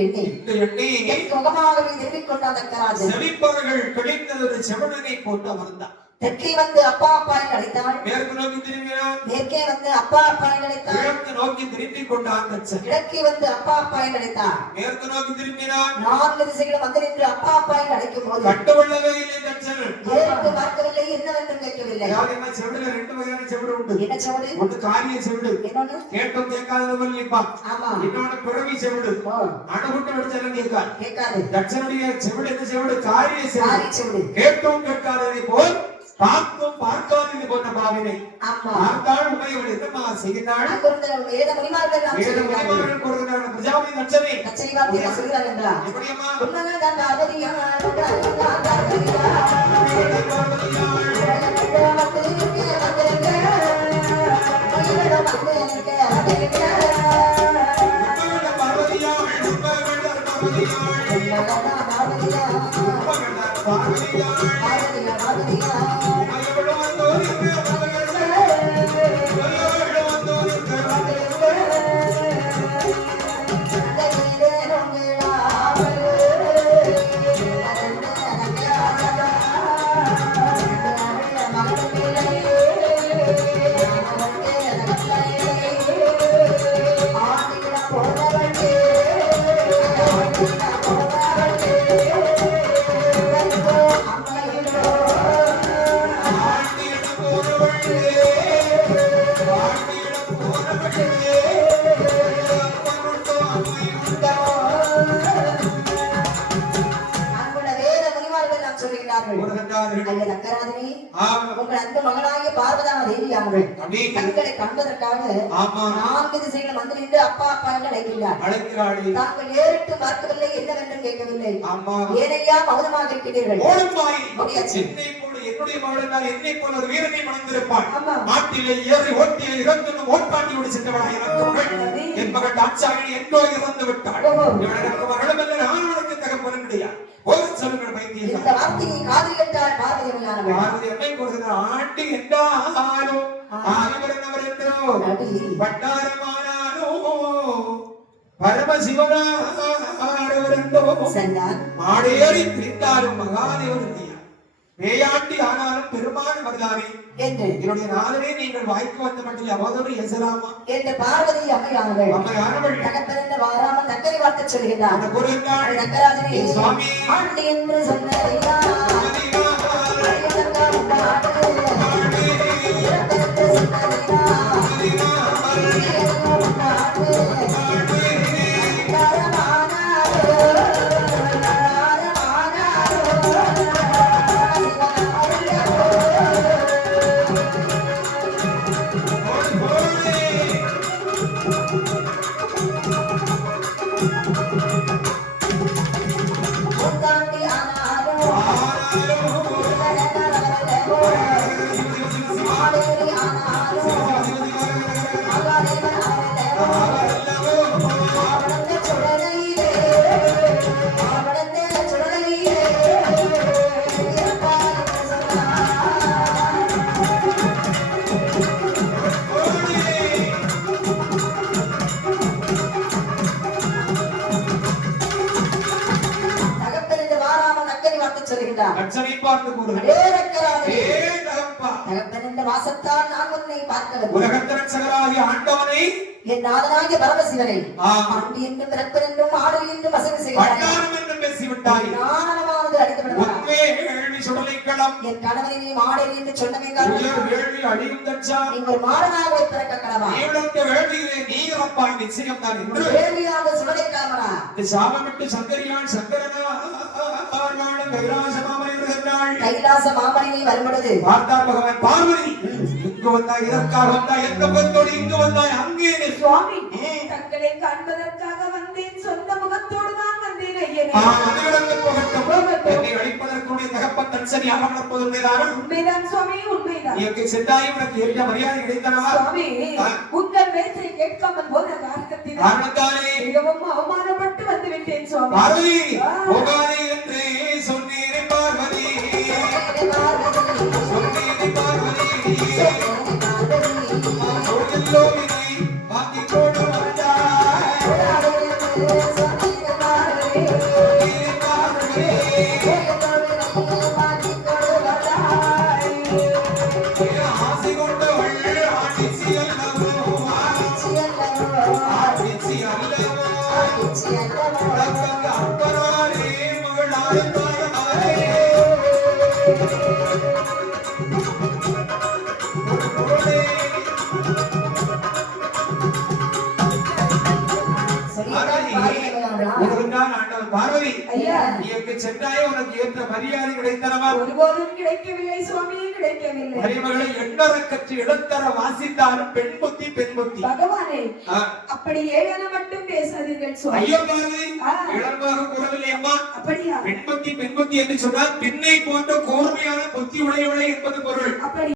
எண்ணி என் முகமாகவே திரும்பிக் கொண்டான் தக்கராஜன். செழிப்பவர்கள் கிடைத்தது ஒரு செவனனை போட்டு அமர்ந்தான். தெற்கே வந்து அப்பா அப்பா என்று அழைத்தாள். மேற்கு நோக்கி திரும்பினான். மேற்கே வந்து அப்பா அப்பா என்று அழைத்தாள். கிழக்கு நோக்கி திரும்பிக் கொண்டான் தட்சன். கிழக்கே வந்து அப்பா அப்பா என்று அழைத்தாள். மேற்கு நோக்கி திரும்பினான். 4 திசைகளும் வந்து நின்று அப்பா அப்பா என்று அழைக்கும் போது கட்டுவள்ளவே இல்லை தட்சன். ஏறிட்டு பார்க்கவில்லை, என்னவென்று கேட்கவில்லை. என்ன செவிடுல 2 வகையான செவிடு உண்டு. என்ன செவிடு? ஒன்று காரிய செவிடு, இன்னொன்னு கேட்டும் கேட்காதவன் நிற்பான். ஆமா, இன்னொன்று பிறவி செவிடு, அணுகுண்டு விடுச்சாலும் கேட்காது. தட்சனுடைய செவிடு என்ன செவிடு? காரிய செவிடு. கேட்டும் கேட்காததை போல் பார்த்தும் பார்க்காதது போன்ற பாவினை. பார்த்தால் உண்மையோடு என்னமா செய்கிறாள்? வேத மணிமார்கள் கொடுக்கிறாள். பிரஜாபதி தட்சனை சொல்கிறார் என்றார். எப்படியம்மா? தங்களை காண்பதற்காக 4 திசைகள் வந்து நின்று அப்பா அப்பா என்று அழைக்கிறார். தாங்கள் ஏறிட்டு பார்க்கவில்லை, என்னவென்று கேட்கவில்லை. ஏனையா மௌனமாக இருக்கிறீர்கள். என்னுடைய மகள் என்னை போல ஒரு வீரனை மணந்திருப்பாள். நாட்டிலே ஏறி ஓட்டியை இறந்து ஓட்டாண்டியோடு சென்றவளாக இறந்தவள் என் மகள் தாட்சாயினி என்றோ இறந்து விட்டாள். இவனுக்கு மகளும் ஆணவனுக்கு தகப்பனும் கிடையாது. ஒரு சொல்லுங்கள் பைத்தியம். இந்த வார்த்தையை காது கேட்டால் பார்வதியானவள். பார்வதி அம்மை கூறுகிறார், ஆண்டி என்றாலும் ஆனவரனவர் என்றோ வட்டாரமானானோ பரமசிவனானவர் என்றோ மாடேறி திரிந்தாலும் மகாதேவர் இல்லையா? பேயாண்டி ஆனாலும் பெருமான் வரலாமே என்று என்னுடைய நாதனே நீங்கள் வாய்க்கு வந்த மட்டும் அவதூறு எசலாமா என்று பார்வதி அம்மையானவள் தகப்பென்ற வாராமல் தக்கரை வார்த்தை சொல்கிறார். தக்கராஜனே சுவாமி ஆண்டி என்று சொன்னதையா என் நாதனாகிய பரமசிவனை ஆண்டி என்றும் பிறப்பர் என்றும் ஆடல் என்றும் வசதி செய்தாய். நானமானது அடித்து விடுவார். என் கணவனை நீ மாடல் என்று சொன்னமே நீங்கள் மாடனாக பிறக்க கடவா. வேலியாக சுடலை காமரா கைலாச மாமணி வரும்பொழுது பார்த்தார் பகவான் பார்வதி இங்கு வந்தாய், இதற்காக வந்தாய், எந்த முகத்தோடு இங்கு வந்தாய்? அங்கே சுவாமி தங்களை காண்பதற்காக வந்தேன், சொந்த முகத்தோடு தான் வந்தேன் ஐயனே. என்னை அழைப்பதற்குரிய தகப்பன் தன்சனியாக நடப்பது உண்மைதான். உண்மைதான் சுவாமி, உண்மைதான். இயற்கை சென்றாயும் உனக்கு ஏற்ற மரியாதை கிடைத்தனவா? சுவாமி உங்கள் பேச்சை கேட்காமல் போன காரணத்தாலே மிகவும் அவமானப்பட்டு வந்து விட்டேன் சுவாமி. பார்வதி போகாதே என்று சொன்னேன் பார்வதி, சொன்னேன் பார்வதி கோயிலோவினை வாங்கி கொண்டு வந்தாய். உனக்குதான் ஆண்டவன் பார்வதி ஐயா. நீ எங்கு சென்றாயே உனக்கு ஏற்ற மரியாதை கிடைத்தனவா? ஒருபோதும் கிடைக்கவில்லை சுவாமி, கிடைக்கவில்லை. மருமகளை எண்ணற கற்று இடத்தர வாசித்தாலும் பெண் புத்தி பெண் புத்தி. பகவானே, அப்படி ஏழன மட்டும் பேசாதீர்கள் சுவாமி. ஐயோ பார்வதி, இளமாக கூறவில்லை அம்மா. அப்படியா? பெண் புத்தி என்று சொன்னால் பெண்ணை போன்ற கூர்மையான புத்தி உடையவளை என்பது பொருள். அப்படி